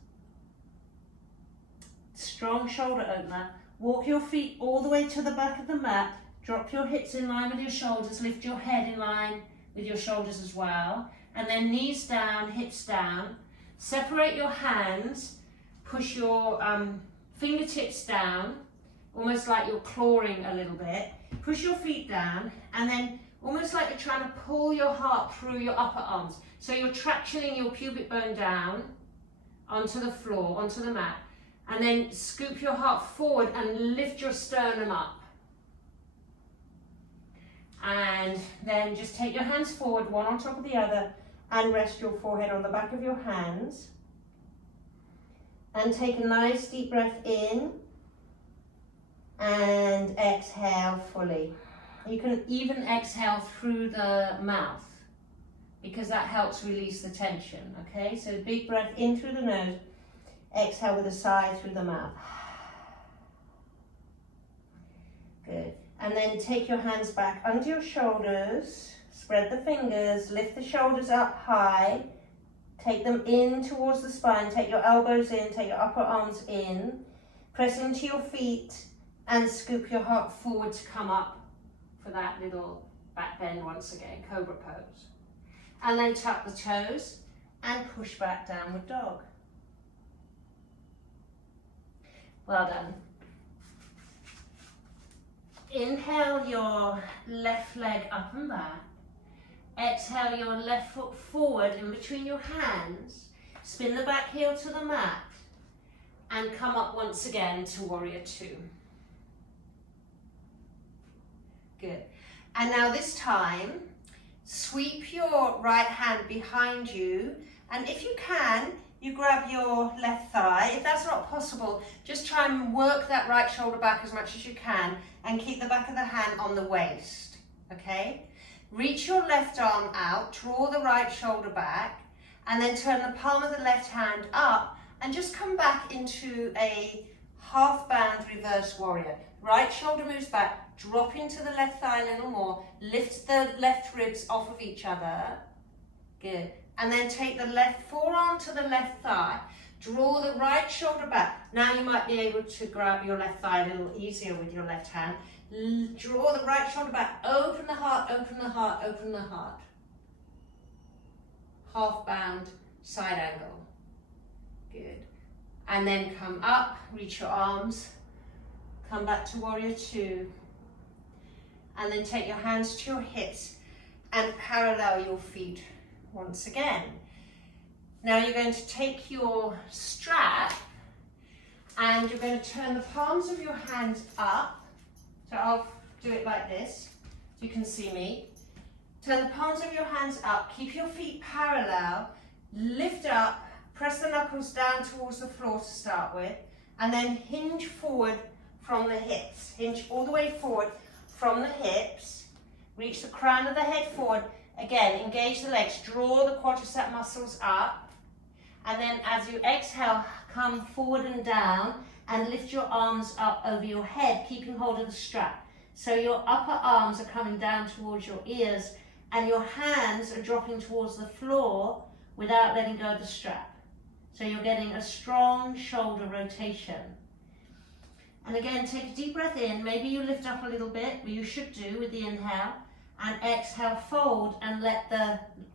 Strong shoulder opener. Walk your feet all the way to the back of the mat. Drop your hips in line with your shoulders. Lift your head in line with your shoulders as well. And then knees down, hips down. Separate your hands. Push your fingertips down, almost like you're clawing a little bit. Push your feet down, and then almost like you're trying to pull your heart through your upper arms. So you're tractioning your pubic bone down onto the floor, onto the mat, and then scoop your heart forward and lift your sternum up. And then just take your hands forward, one on top of the other, and rest your forehead on the back of your hands. And take a nice deep breath in and exhale fully. You can even exhale through the mouth because that helps release the tension, okay? So big breath in through the nose, exhale with a sigh through the mouth. Good. And then take your hands back under your shoulders, spread the fingers, lift the shoulders up high, take them in towards the spine, take your elbows in, take your upper arms in, press into your feet and scoop your heart forward to come up for that little back bend once again, cobra pose. And then tuck the toes and push back downward dog. Well done. Inhale your left leg up and back. Exhale your left foot forward in between your hands. Spin the back heel to the mat and come up once again to warrior two. Good. And now this time, sweep your right hand behind you, and if you can, you grab your left thigh. If that's not possible, just try and work that right shoulder back as much as you can and keep the back of the hand on the waist, okay? Reach your left arm out, draw the right shoulder back, and then turn the palm of the left hand up and just come back into a half bound reverse warrior. Right shoulder moves back, drop into the left thigh a little more, lift the left ribs off of each other. Good. And then take the left forearm to the left thigh, draw the right shoulder back. Now you might be able to grab your left thigh a little easier with your left hand. Draw the right shoulder back, open the heart, open the heart, open the heart. Half bound, side angle. Good. And then come up, reach your arms, come back to warrior two. And then take your hands to your hips and parallel your feet once again. Now you're going to take your strap and you're going to turn the palms of your hands up. So I'll do it like this, so you can see me. Turn the palms of your hands up, keep your feet parallel, lift up, press the knuckles down towards the floor to start with, and then hinge forward from the hips. Hinge all the way forward from the hips, reach the crown of the head forward. Again, engage the legs, draw the quadricep muscles up, and then as you exhale, come forward and down and lift your arms up over your head, keeping hold of the strap. So your upper arms are coming down towards your ears and your hands are dropping towards the floor without letting go of the strap. So you're getting a strong shoulder rotation. And again, take a deep breath in. Maybe you lift up a little bit, but you should do with the inhale. And exhale, fold and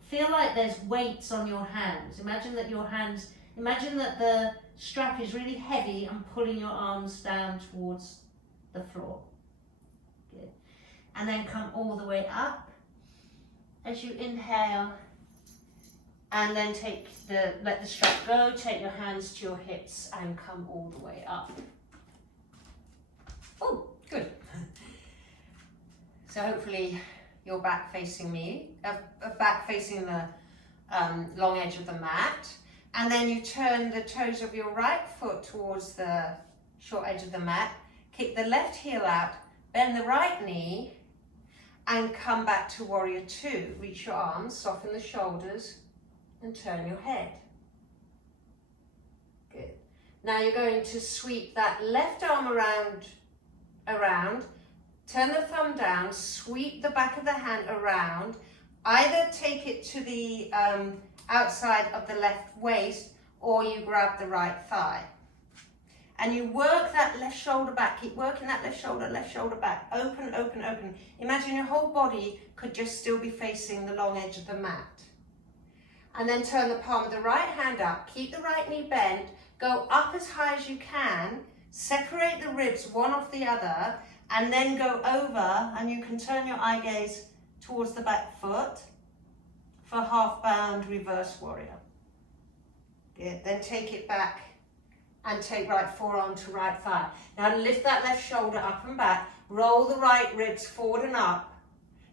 feel like there's weights on your hands. Imagine that the strap is really heavy and pulling your arms down towards the floor. Good. And then come all the way up as you inhale. And then let the strap go, take your hands to your hips and come all the way up. Oh, good. So hopefully you're back facing me, back facing the long edge of the mat. And then you turn the toes of your right foot towards the short edge of the mat, kick the left heel out, bend the right knee, and come back to warrior two. Reach your arms, soften the shoulders, and turn your head. Good. Now you're going to sweep that left arm around, turn the thumb down, sweep the back of the hand around, either take it to the outside of the left waist or you grab the right thigh. And you work that left shoulder back, keep working that left shoulder back, open, open, open. Imagine your whole body could just still be facing the long edge of the mat. And then turn the palm of the right hand up, keep the right knee bent, go up as high as you can, separate the ribs one off the other, and then go over, and you can turn your eye gaze towards the back foot for half bound reverse warrior. Good, then take it back and take right forearm to right thigh. Now lift that left shoulder up and back, roll the right ribs forward and up,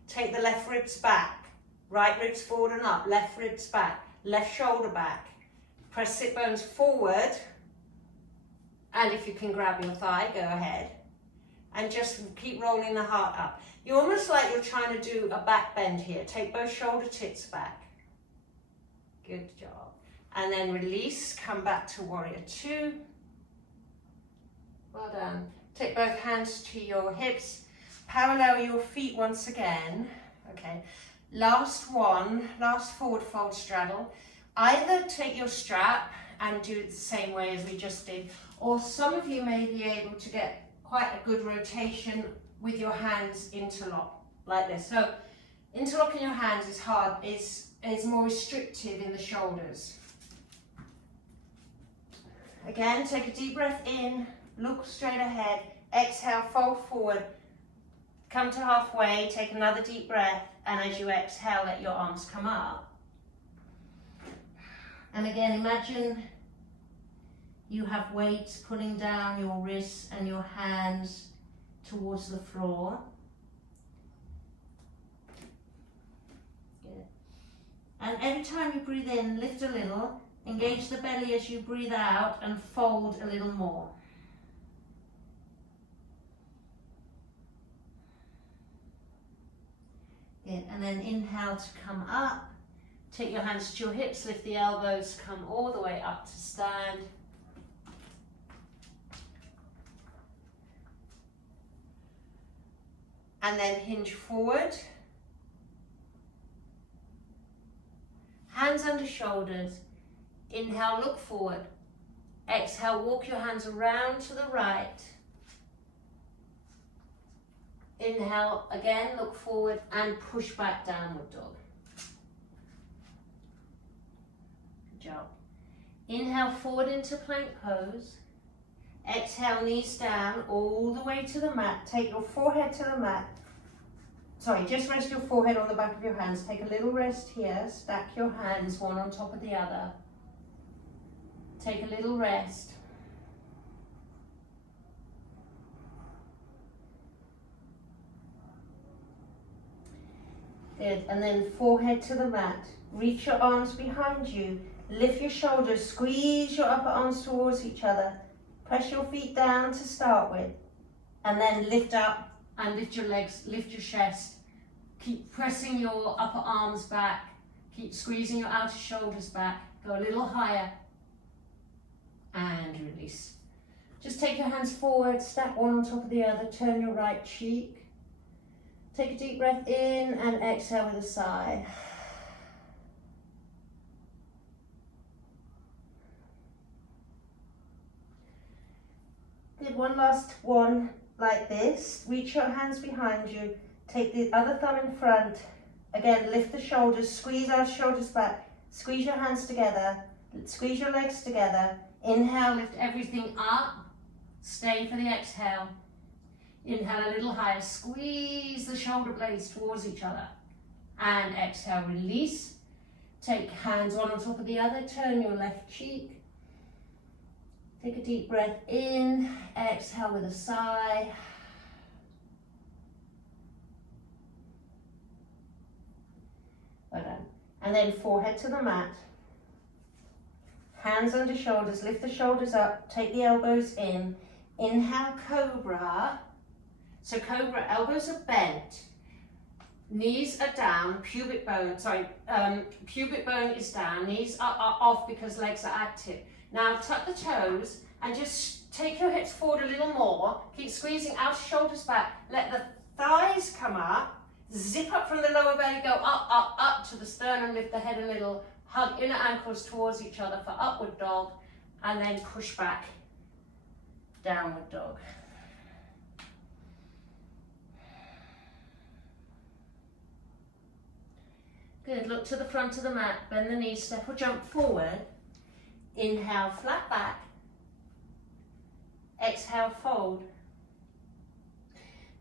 take the left ribs back, right ribs forward and up, left ribs back, left shoulder back, press sit bones forward, And if you can grab your thigh, go ahead. And just keep rolling the heart up. You're almost like you're trying to do a back bend here. Take both shoulder tips back. Good job. And then release, come back to warrior two. Well done. Take both hands to your hips. Parallel your feet once again. Okay. Last one, last forward fold straddle. Either take your strap and do it the same way as we just did, or some of you may be able to get quite a good rotation with your hands interlock, like this. So interlocking your hands is hard, is more restrictive in the shoulders. Again, take a deep breath in, look straight ahead, exhale, fold forward, come to halfway, take another deep breath, and as you exhale, let your arms come up. And again, imagine you have weights pulling down your wrists and your hands towards the floor. Good. And every time you breathe in, lift a little, engage the belly as you breathe out, and fold a little more. Good. And then inhale to come up. Take your hands to your hips, lift the elbows, come all the way up to stand. And then hinge forward. Hands under shoulders. Inhale, look forward. Exhale, walk your hands around to the right. Inhale, again, look forward and push back, downward dog. Good job. Inhale, forward into plank pose. Exhale, knees down all the way to the mat. Take your forehead to the mat. Sorry, just rest your forehead on the back of your hands. Take a little rest here. Stack your hands one on top of the other. Take a little rest. Good, and then forehead to the mat. Reach your arms behind you. Lift your shoulders, squeeze your upper arms towards each other. Press your feet down to start with, and then lift up and lift your legs, lift your chest. Keep pressing your upper arms back. Keep squeezing your outer shoulders back. Go a little higher and release. Just take your hands forward, stack one on top of the other, turn your right cheek. Take a deep breath in and exhale with a sigh. Good, one last one like this. Reach your hands behind you. Take the other thumb in front. Again, lift the shoulders, squeeze our shoulders back. Squeeze your hands together. Squeeze your legs together. Inhale, lift everything up. Stay for the exhale. Inhale a little higher. Squeeze the shoulder blades towards each other. And exhale, release. Take hands one on top of the other. Turn your left cheek. Take a deep breath in, exhale with a sigh. Well done. And then forehead to the mat. Hands under shoulders, lift the shoulders up, take the elbows in. Inhale, cobra. So cobra, elbows are bent. Knees are down, pubic bone is down, knees are off because legs are active. Now tuck the toes and just take your hips forward a little more. Keep squeezing out shoulders back. Let the thighs come up. Zip up from the lower belly, go up, up, up to the sternum. Lift the head a little. Hug inner ankles towards each other for upward dog. And then push back, downward dog. Good, look to the front of the mat. Bend the knees, step or jump forward. Inhale, flat back. Exhale, fold.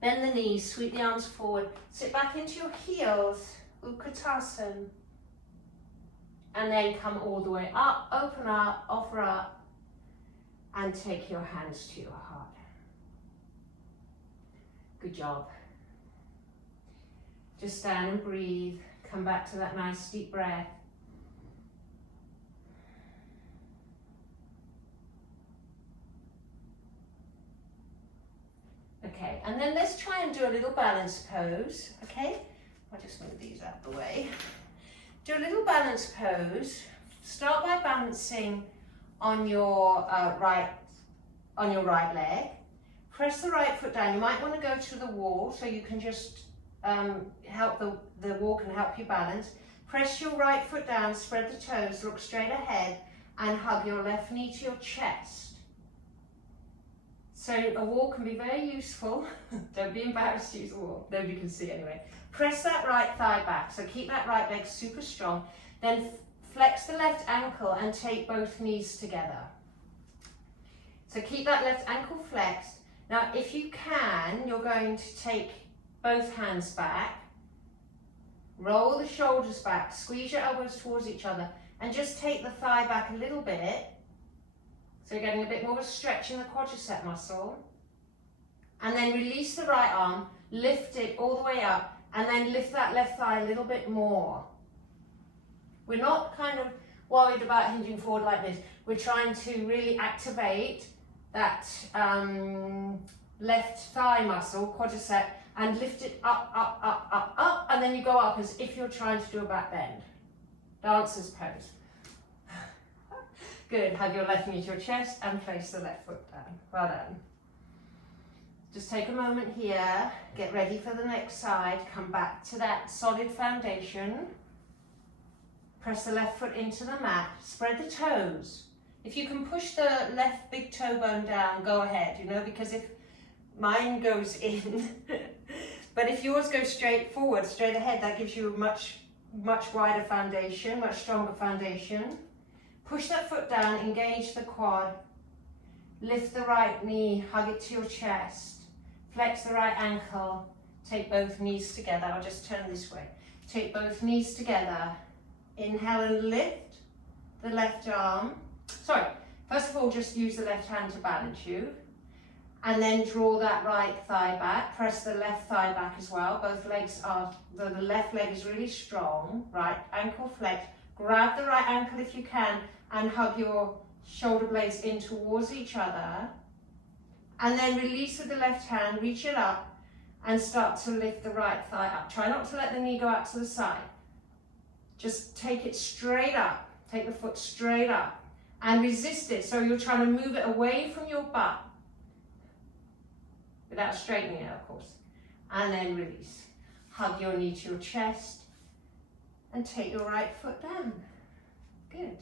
Bend the knees, sweep the arms forward. Sit back into your heels, Utkatasana. And then come all the way up, open up, offer up, and take your hands to your heart. Good job. Just stand and breathe. Come back to that nice deep breath. Okay, and then let's try and do a little balance pose, okay? I'll just move these out of the way. Do a little balance pose. Start by balancing on your right leg. Press the right foot down. You might want to go to the wall so you can just help the wall can help you balance. Press your right foot down, spread the toes, look straight ahead, and hug your left knee to your chest. So a wall can be very useful. Don't be embarrassed to use a wall. Nobody can see anyway. Press that right thigh back. So keep that right leg super strong. Then flex the left ankle and take both knees together. So keep that left ankle flexed. Now, if you can, you're going to take both hands back, roll the shoulders back, squeeze your elbows towards each other, and just take the thigh back a little bit. So you're getting a bit more of a stretch in the quadricep muscle. And then release the right arm, lift it all the way up, and then lift that left thigh a little bit more. We're not kind of worried about hinging forward like this. We're trying to really activate that left thigh muscle, quadricep, and lift it up, up, up, up, up, and then you go up as if you're trying to do a back bend. Dancer's pose. Good, hug your left knee to your chest and place the left foot down. Well done. Just take a moment here, get ready for the next side, come back to that solid foundation. Press the left foot into the mat, spread the toes. If you can push the left big toe bone down, go ahead, you know, because if mine goes in, but if yours goes straight forward, straight ahead, that gives you a much wider foundation, much stronger foundation. Push that foot down, engage the quad, lift the right knee, hug it to your chest, flex the right ankle, take both knees together. I'll just turn this way. Take both knees together, inhale and lift the left arm. Sorry, first of all, just use the left hand to balance you. And then draw that right thigh back. Press the left thigh back as well. Both legs are, the left leg is really strong. Right ankle flex. Grab the right ankle if you can and hug your shoulder blades in towards each other. And then release with the left hand, reach it up and start to lift the right thigh up. Try not to let the knee go out to the side. Just take it straight up. Take the foot straight up. And resist it, so you're trying to move it away from your butt without straightening it, of course. And then release. Hug your knee to your chest and take your right foot down. Good.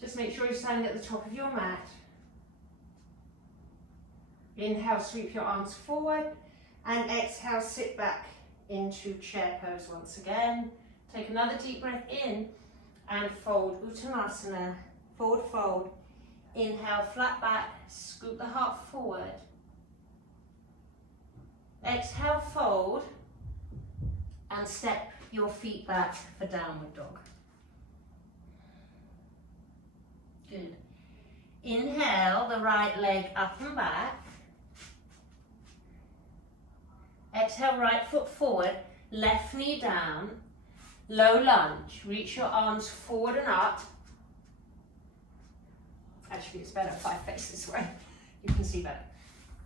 Just make sure you're standing at the top of your mat. Inhale, sweep your arms forward, and exhale, sit back into chair pose once again. Take another deep breath in and fold, Uttanasana, forward fold. Inhale, flat back, scoop the heart forward. Exhale, fold, and step your feet back for downward dog. Good. Inhale, the right leg up and back. Exhale, right foot forward, left knee down. Low lunge, reach your arms forward and up. Actually, it's better if I face this way. You can see better.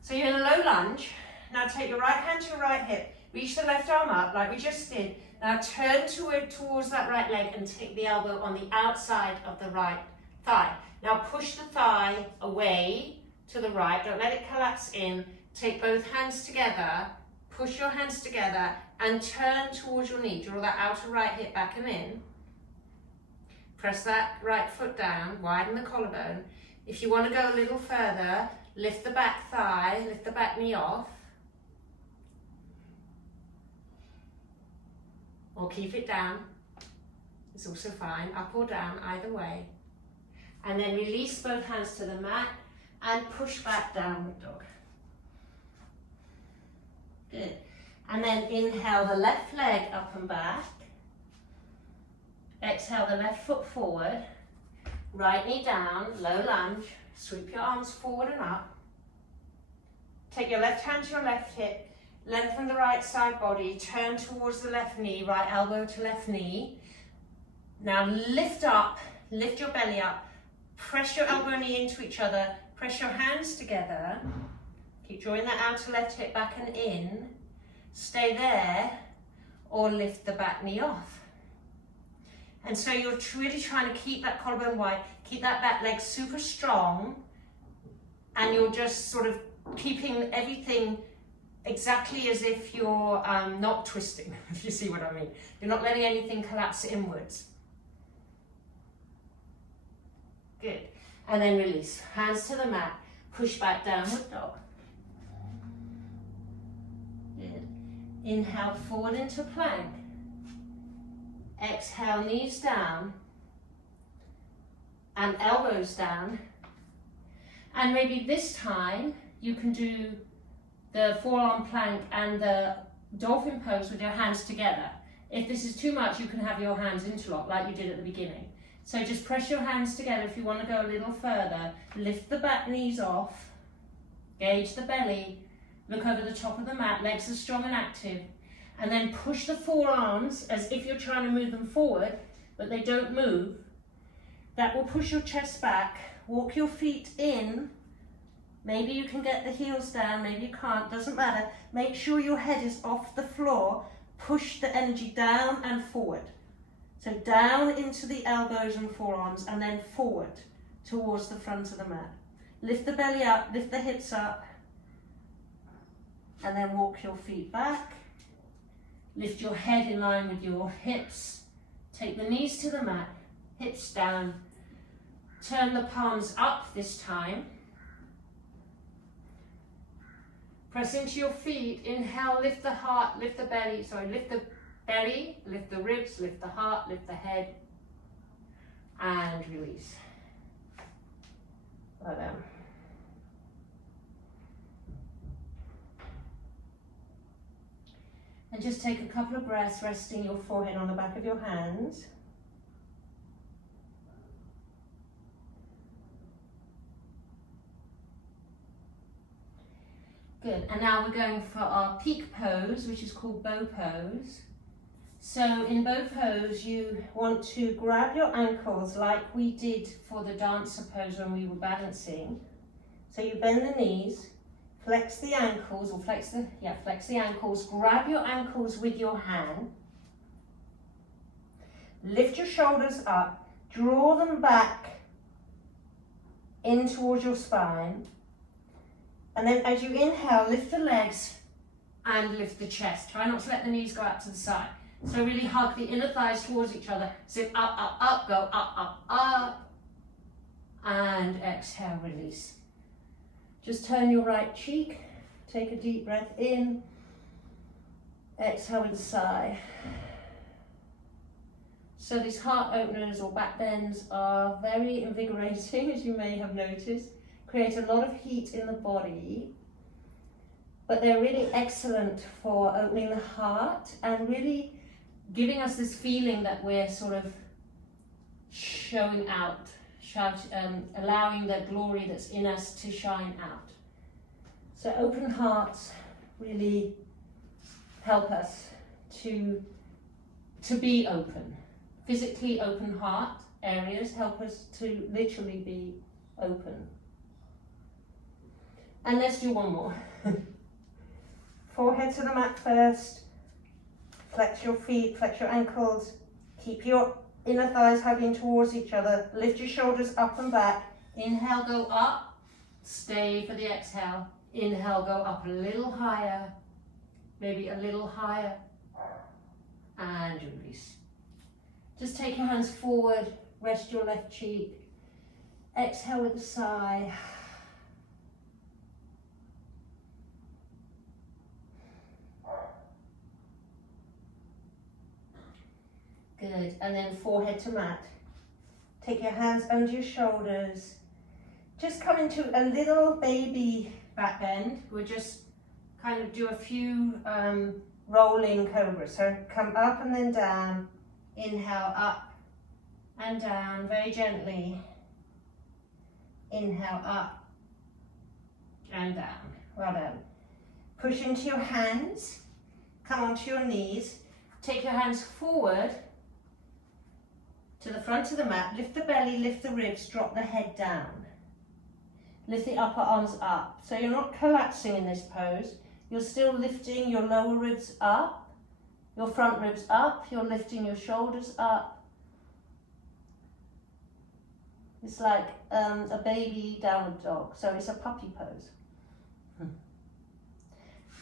So you're in a low lunge. Now take your right hand to your right hip. Reach the left arm up like we just did. Now turn towards that right leg and take the elbow on the outside of the right thigh. Now push the thigh away to the right. Don't let it collapse in. Take both hands together. Push your hands together and turn towards your knee. Draw that outer right hip back and in. Press that right foot down, widen the collarbone. If you want to go a little further, lift the back thigh, lift the back knee off. Or keep it down. It's also fine, up or down, either way. And then release both hands to the mat and push back downward dog. Good. And then inhale the left leg up and back. Exhale the left foot forward. Right knee down, low lunge. Sweep your arms forward and up. Take your left hand to your left hip. Lengthen the right side body. Turn towards the left knee, right elbow to left knee. Now lift up, lift your belly up. Press your elbow and knee into each other. Press your hands together. Keep drawing that outer left hip back and in. Stay there or lift the back knee off. And so you're really trying to keep that collarbone wide, keep that back leg super strong, and you're just sort of keeping everything exactly as if you're not twisting, if you see what I mean. You're not letting anything collapse inwards. Good. And then release. Hands to the mat. Push back, downward dog. Good. Inhale, forward into plank. Exhale, knees down. And elbows down. And maybe this time you can do the forearm plank and the dolphin pose with your hands together. If this is too much, you can have your hands interlocked like you did at the beginning. So just press your hands together if you want to go a little further. Lift the back knees off. Gauge the belly. Look over the top of the mat. Legs are strong and active. And then push the forearms as if you're trying to move them forward, but they don't move. That will push your chest back. Walk your feet in. Maybe you can get the heels down, maybe you can't, doesn't matter. Make sure your head is off the floor. Push the energy down and forward. So down into the elbows and forearms and then forward towards the front of the mat. Lift the belly up, lift the hips up, and then walk your feet back. Lift your head in line with your hips. Take the knees to the mat, hips down. Turn the palms up this time. Press into your feet. Inhale, lift the heart, lift the belly. Lift the belly, lift the ribs, lift the heart, lift the head. And release. Well done. And just take a couple of breaths, resting your forehead on the back of your hands. Good, and now we're going for our peak pose, which is called bow pose. So in bow pose, you want to grab your ankles like we did for the dancer pose when we were balancing. So you bend the knees, flex the ankles, or flex the ankles, grab your ankles with your hand, lift your shoulders up, draw them back in towards your spine. And then as you inhale, lift the legs and lift the chest. Try not to let the knees go out to the side. So really hug the inner thighs towards each other. Sit up, up, up, go up, up, up. And exhale, release. Just turn your right cheek. Take a deep breath in. Exhale with a sigh. So these heart openers or back bends are very invigorating, as you may have noticed. Create a lot of heat in the body, but they're really excellent for opening the heart and really giving us this feeling that we're sort of showing out, allowing the glory that's in us to shine out. So open hearts really help us to be open. Physically open heart areas help us to literally be open. And let's do one more. Forehead to the mat first. Flex your feet, flex your ankles. Keep your inner thighs hugging towards each other. Lift your shoulders up and back. Inhale, go up. Stay for the exhale. Inhale, go up a little higher. Maybe a little higher. And release. Just take your hands forward. Rest your left cheek. Exhale with a sigh. Good, and then forehead to mat. Take your hands under your shoulders. Just come into a little baby back bend. We'll just kind of do a few rolling cobras. So come up and then down. Inhale, up and down, very gently. Inhale, up and down. Well done. Push into your hands. Come onto your knees. Take your hands forward to the front of the mat, lift the belly, lift the ribs, drop the head down. lift the upper arms up. So you're not collapsing in this pose. You're still lifting your lower ribs up, your front ribs up, you're lifting your shoulders up. It's like a baby downward dog, so it's a puppy pose.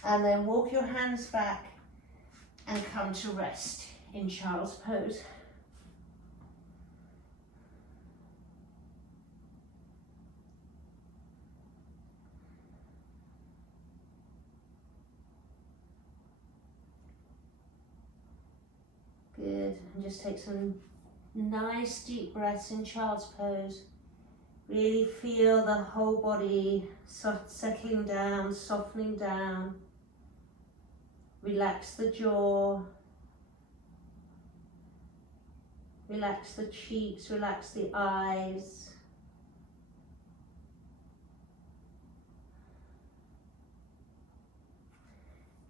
And then walk your hands back and come to rest in child's pose. Good, and just take some nice deep breaths in child's pose. Really feel the whole body settling down, softening down. Relax the jaw. Relax the cheeks, relax the eyes.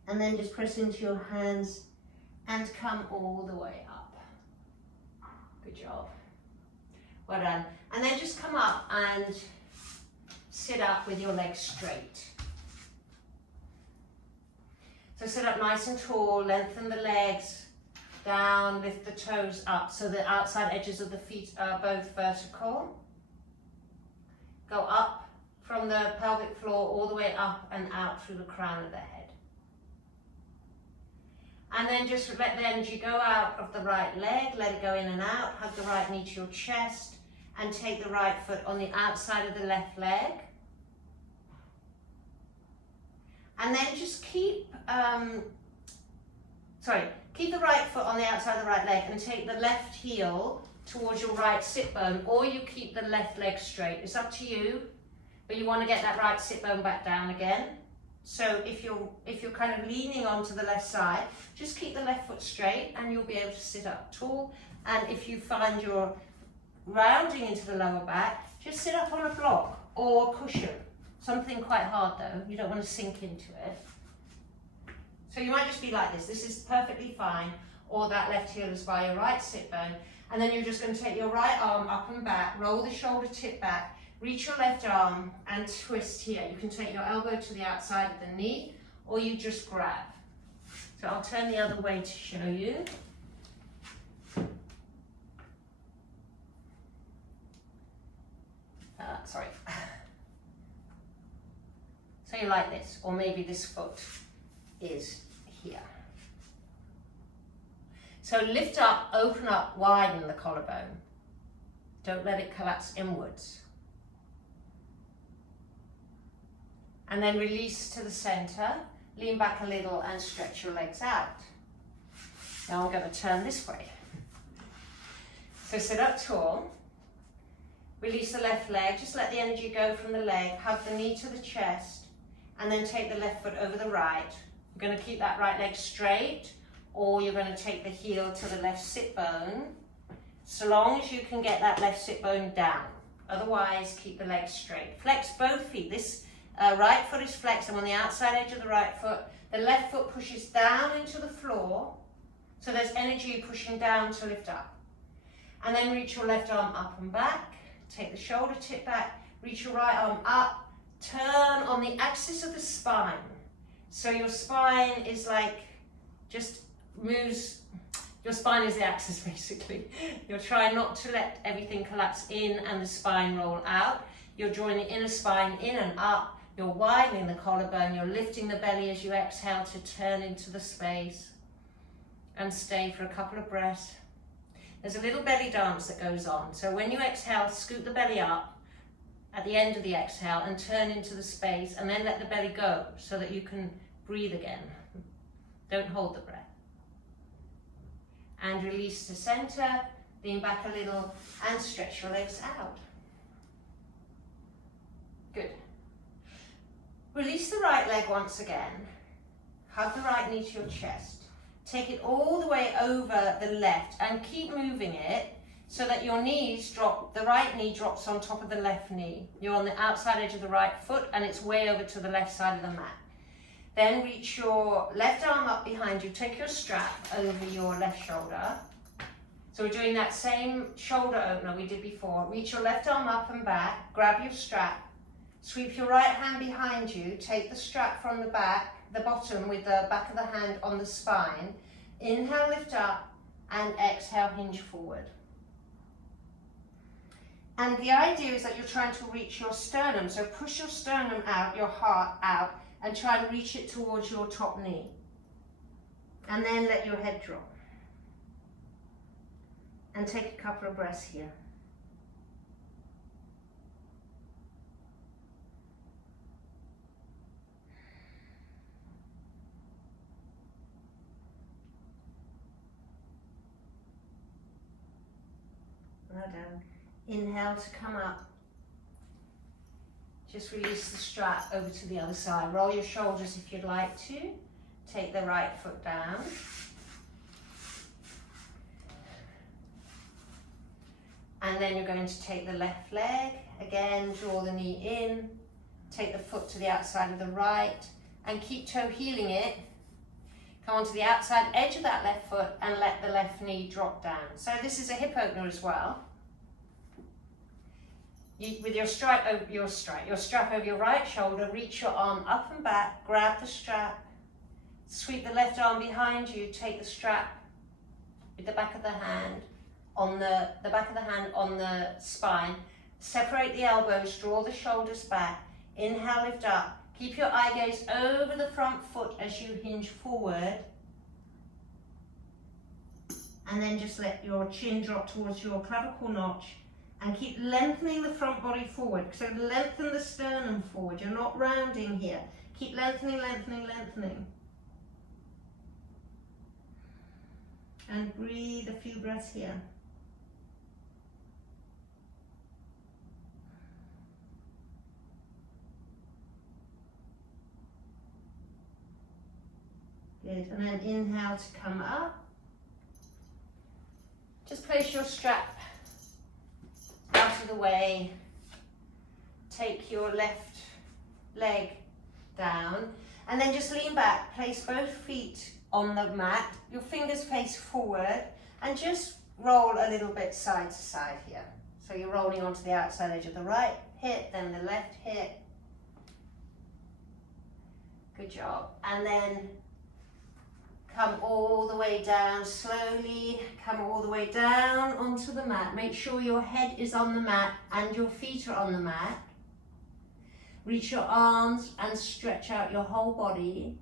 And then just press into your hands and come all the way up. Good job. Well done. And then just come up and sit up with your legs straight. So sit up nice and tall, lengthen the legs down, lift the toes up so the outside edges of the feet are both vertical. Go up from the pelvic floor all the way up and out through the crown of the head. And then just let the energy go out of the right leg, let it go in and out, hug the right knee to your chest and take the right foot on the outside of the left leg. And then just keep the right foot on the outside of the right leg and take the left heel towards your right sit bone, or you keep the left leg straight. It's up to you, but you want to get that right sit bone back down again. So if you're kind of leaning onto the left side, just keep the left foot straight and you'll be able to sit up tall. And if you find you're rounding into the lower back, just sit up on a block or cushion. Something quite hard though, you don't want to sink into it. So you might just be like this. This is perfectly fine. Or that left heel is by your right sit bone. And then you're just going to take your right arm up and back, roll the shoulder tip back, reach your left arm and twist here. You can take your elbow to the outside of the knee or you just grab. So I'll turn the other way to show you. Sorry. So you like this, or maybe this foot is here. So lift up, open up, widen the collarbone. Don't let it collapse inwards. And then release to the center, lean back a little and stretch your legs out. Now I'm going to turn this way. So sit up tall, release the left leg, just let the energy go from the leg, hug the knee to the chest, and then take the left foot over the right. You're going to keep that right leg straight, or you're going to take the heel to the left sit bone, so long as you can get that left sit bone down. Otherwise, keep the legs straight. Flex both feet. This right foot is flexed. I'm on the outside edge of the right foot. The left foot pushes down into the floor, so there's energy pushing down to lift up. And then reach your left arm up and back. Take the shoulder tip back. Reach your right arm up. Turn on the axis of the spine. So your spine is like, just moves, your spine is the axis basically. You're trying not to let everything collapse in and the spine roll out. You're drawing the inner spine in and up. You're widening the collarbone. You're lifting the belly as you exhale to turn into the space. And stay for a couple of breaths. There's a little belly dance that goes on. So when you exhale, scoot the belly up at the end of the exhale and turn into the space, and then let the belly go so that you can breathe again. Don't hold the breath. And release to center, lean back a little and stretch your legs out. Good. Release the right leg once again. Hug the right knee to your chest. Take it all the way over the left and keep moving it so that your knees drop, the right knee drops on top of the left knee. You're on the outside edge of the right foot and it's way over to the left side of the mat. Then reach your left arm up behind you. Take your strap over your left shoulder. So we're doing that same shoulder opener we did before. Reach your left arm up and back, grab your strap, Sweep your right hand behind you, take the strap from the back, the bottom with the back of the hand on the spine. Inhale, lift up, and exhale, hinge forward. And the idea is that you're trying to reach your sternum, so push your sternum out, your heart out, and try and reach it towards your top knee. And then let your head drop. And take a couple of breaths here. Well done. Inhale to come up. Just release the strap over to the other side. Roll your shoulders if you'd like to. Take the right foot down. And then you're going to take the left leg. Again, draw the knee in. Take the foot to the outside of the right. And keep toe heeling it. Come onto the outside edge of that left foot and let the left knee drop down. So this is a hip opener as well. With your strap over your right shoulder, reach your arm up and back, grab the strap, sweep the left arm behind you, take the strap with the back of the hand on the back of the hand on the spine, separate the elbows, draw the shoulders back, inhale, lift up, keep your eye gaze over the front foot as you hinge forward, and then just let your chin drop towards your clavicle notch. And keep lengthening the front body forward. So lengthen the sternum forward. You're not rounding here. Keep lengthening, lengthening, lengthening. And breathe a few breaths here. Good. And then inhale to come up. Just place your strap out of the way, take your left leg down, and then just lean back, place both feet on the mat, your fingers face forward, and just roll a little bit side to side here. So you're rolling onto the outside edge of the right hip, then the left hip. Good job. And then come all the way down slowly, come all the way down onto the mat. Make sure your head is on the mat and your feet are on the mat. Reach your arms and stretch out your whole body.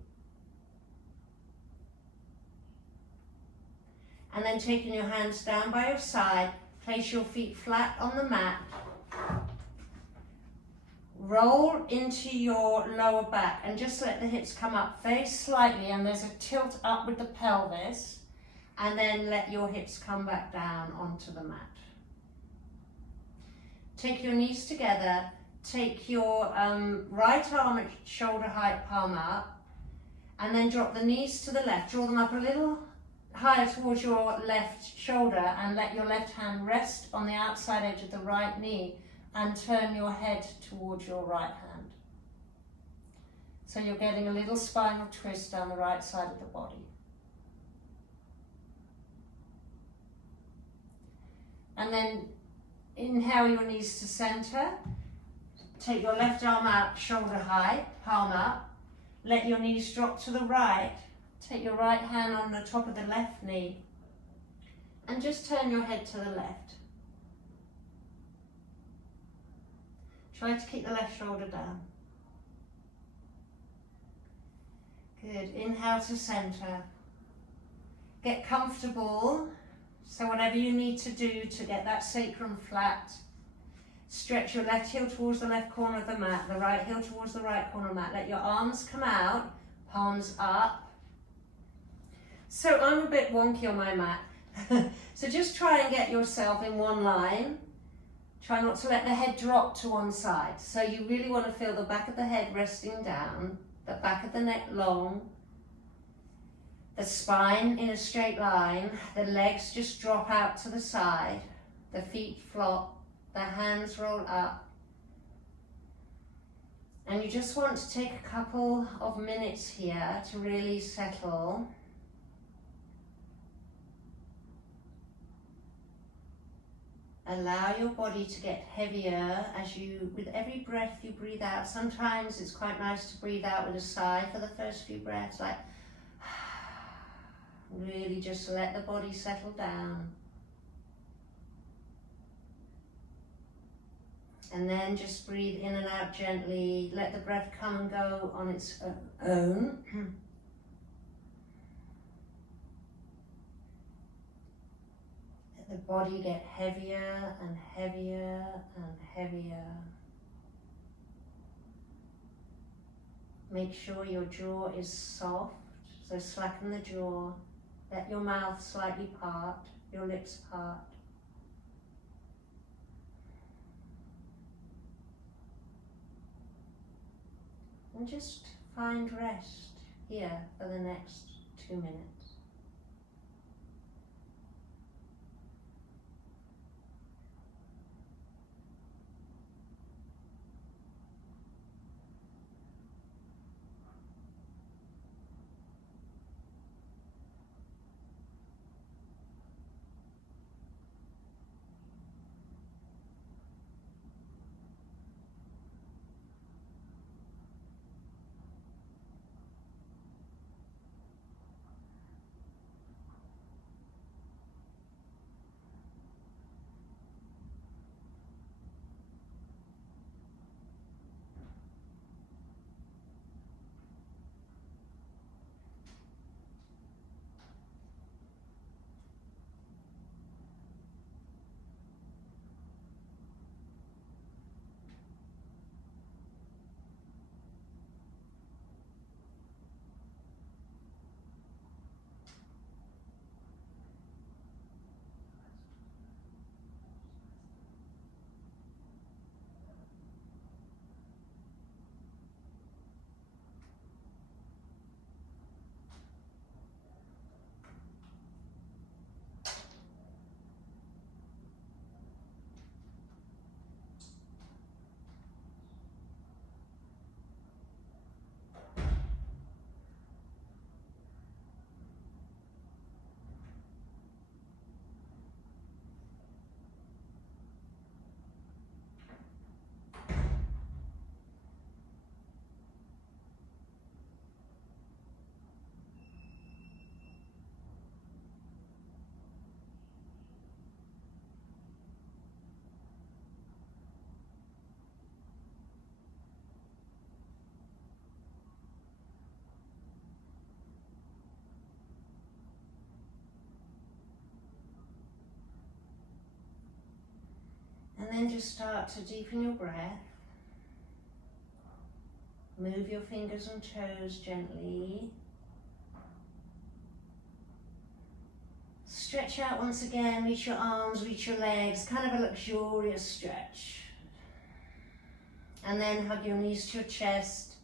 And then taking your hands down by your side, place your feet flat on the mat. Roll into your lower back and just let the hips come up very slightly, and there's a tilt up with the pelvis, and then let your hips come back down onto the mat. Take your knees together, take your right arm at shoulder height, palm up, and then drop the knees to the left. Draw them up a little higher towards your left shoulder and let your left hand rest on the outside edge of the right knee. And turn your head towards your right hand. So you're getting a little spinal twist down the right side of the body. And then inhale your knees to center. Take your left arm out, shoulder high, palm up. Let your knees drop to the right. Take your right hand on the top of the left knee. And just turn your head to the left. Try to keep the left shoulder down. Good. Inhale to center. Get comfortable. So whatever you need to do to get that sacrum flat, stretch your left heel towards the left corner of the mat, the right heel towards the right corner of the mat. Let your arms come out, palms up. So I'm a bit wonky on my mat. So just try and get yourself in one line. Try not to let the head drop to one side. So you really want to feel the back of the head resting down, the back of the neck long, the spine in a straight line, the legs just drop out to the side, the feet flop, the hands roll up. And you just want to take a couple of minutes here to really settle. Allow your body to get heavier as you, with every breath you breathe out. Sometimes it's quite nice to breathe out with a sigh for the first few breaths, like really just let the body settle down. And then just breathe in and out gently. Let the breath come and go on its own. Let the body get heavier and heavier and heavier. Make sure your jaw is soft, so slacken the jaw. Let your mouth slightly part, your lips part. And just find rest here for the next 2 minutes. And then just start to deepen your breath. Move your fingers and toes gently. Stretch out once again, reach your arms, reach your legs, kind of a luxurious stretch. And then hug your knees to your chest.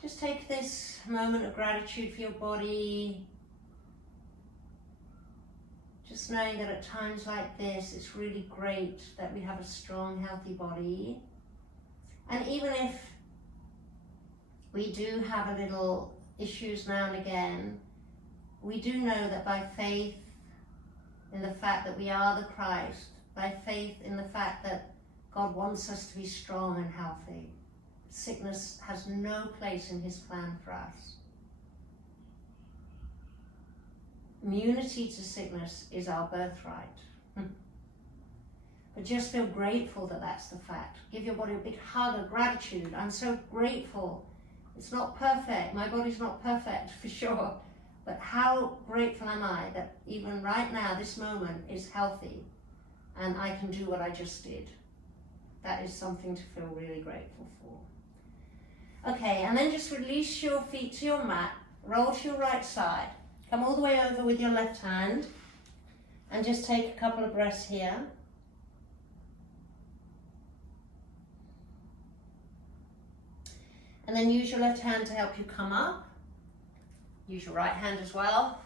Just take this moment of gratitude for your body. Just knowing that at times like this, it's really great that we have a strong, healthy body. And even if we do have a little issues now and again, we do know that by faith in the fact that we are the Christ, by faith in the fact that God wants us to be strong and healthy, sickness has no place in his plan for us. Immunity to sickness is our birthright. But just feel grateful that that's the fact. Give your body a big hug of gratitude. I'm so grateful. It's not perfect. My body's not perfect, for sure. But how grateful am I that even right now, this moment is healthy and I can do what I just did. That is something to feel really grateful for. Okay, and then just release your feet to your mat. Roll to your right side. Come all the way over with your left hand and just take a couple of breaths here. And then use your left hand to help you come up. Use your right hand as well.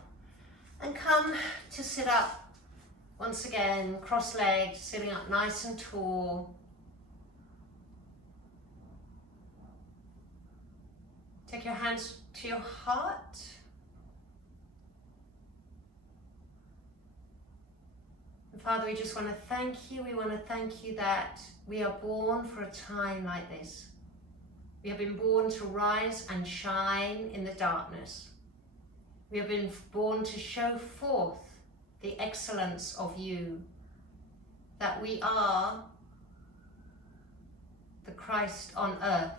And come to sit up once again, cross-legged, sitting up nice and tall. Take your hands to your heart. Father, we just want to thank you. We want to thank you that we are born for a time like this. We have been born to rise and shine in the darkness. We have been born to show forth the excellence of you, that we are the Christ on earth.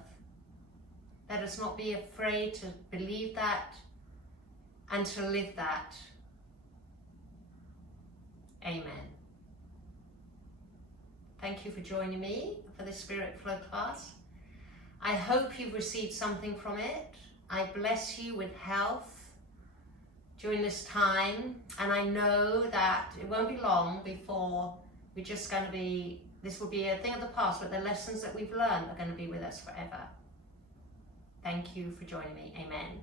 Let us not be afraid to believe that and to live that. Amen. Thank you for joining me for the Spirit Flow class. I hope you've received something from it. I bless you with health during this time, and I know that it won't be long before we're just going to be, this will be a thing of the past, but the lessons that we've learned are going to be with us forever. Thank you for joining me. Amen.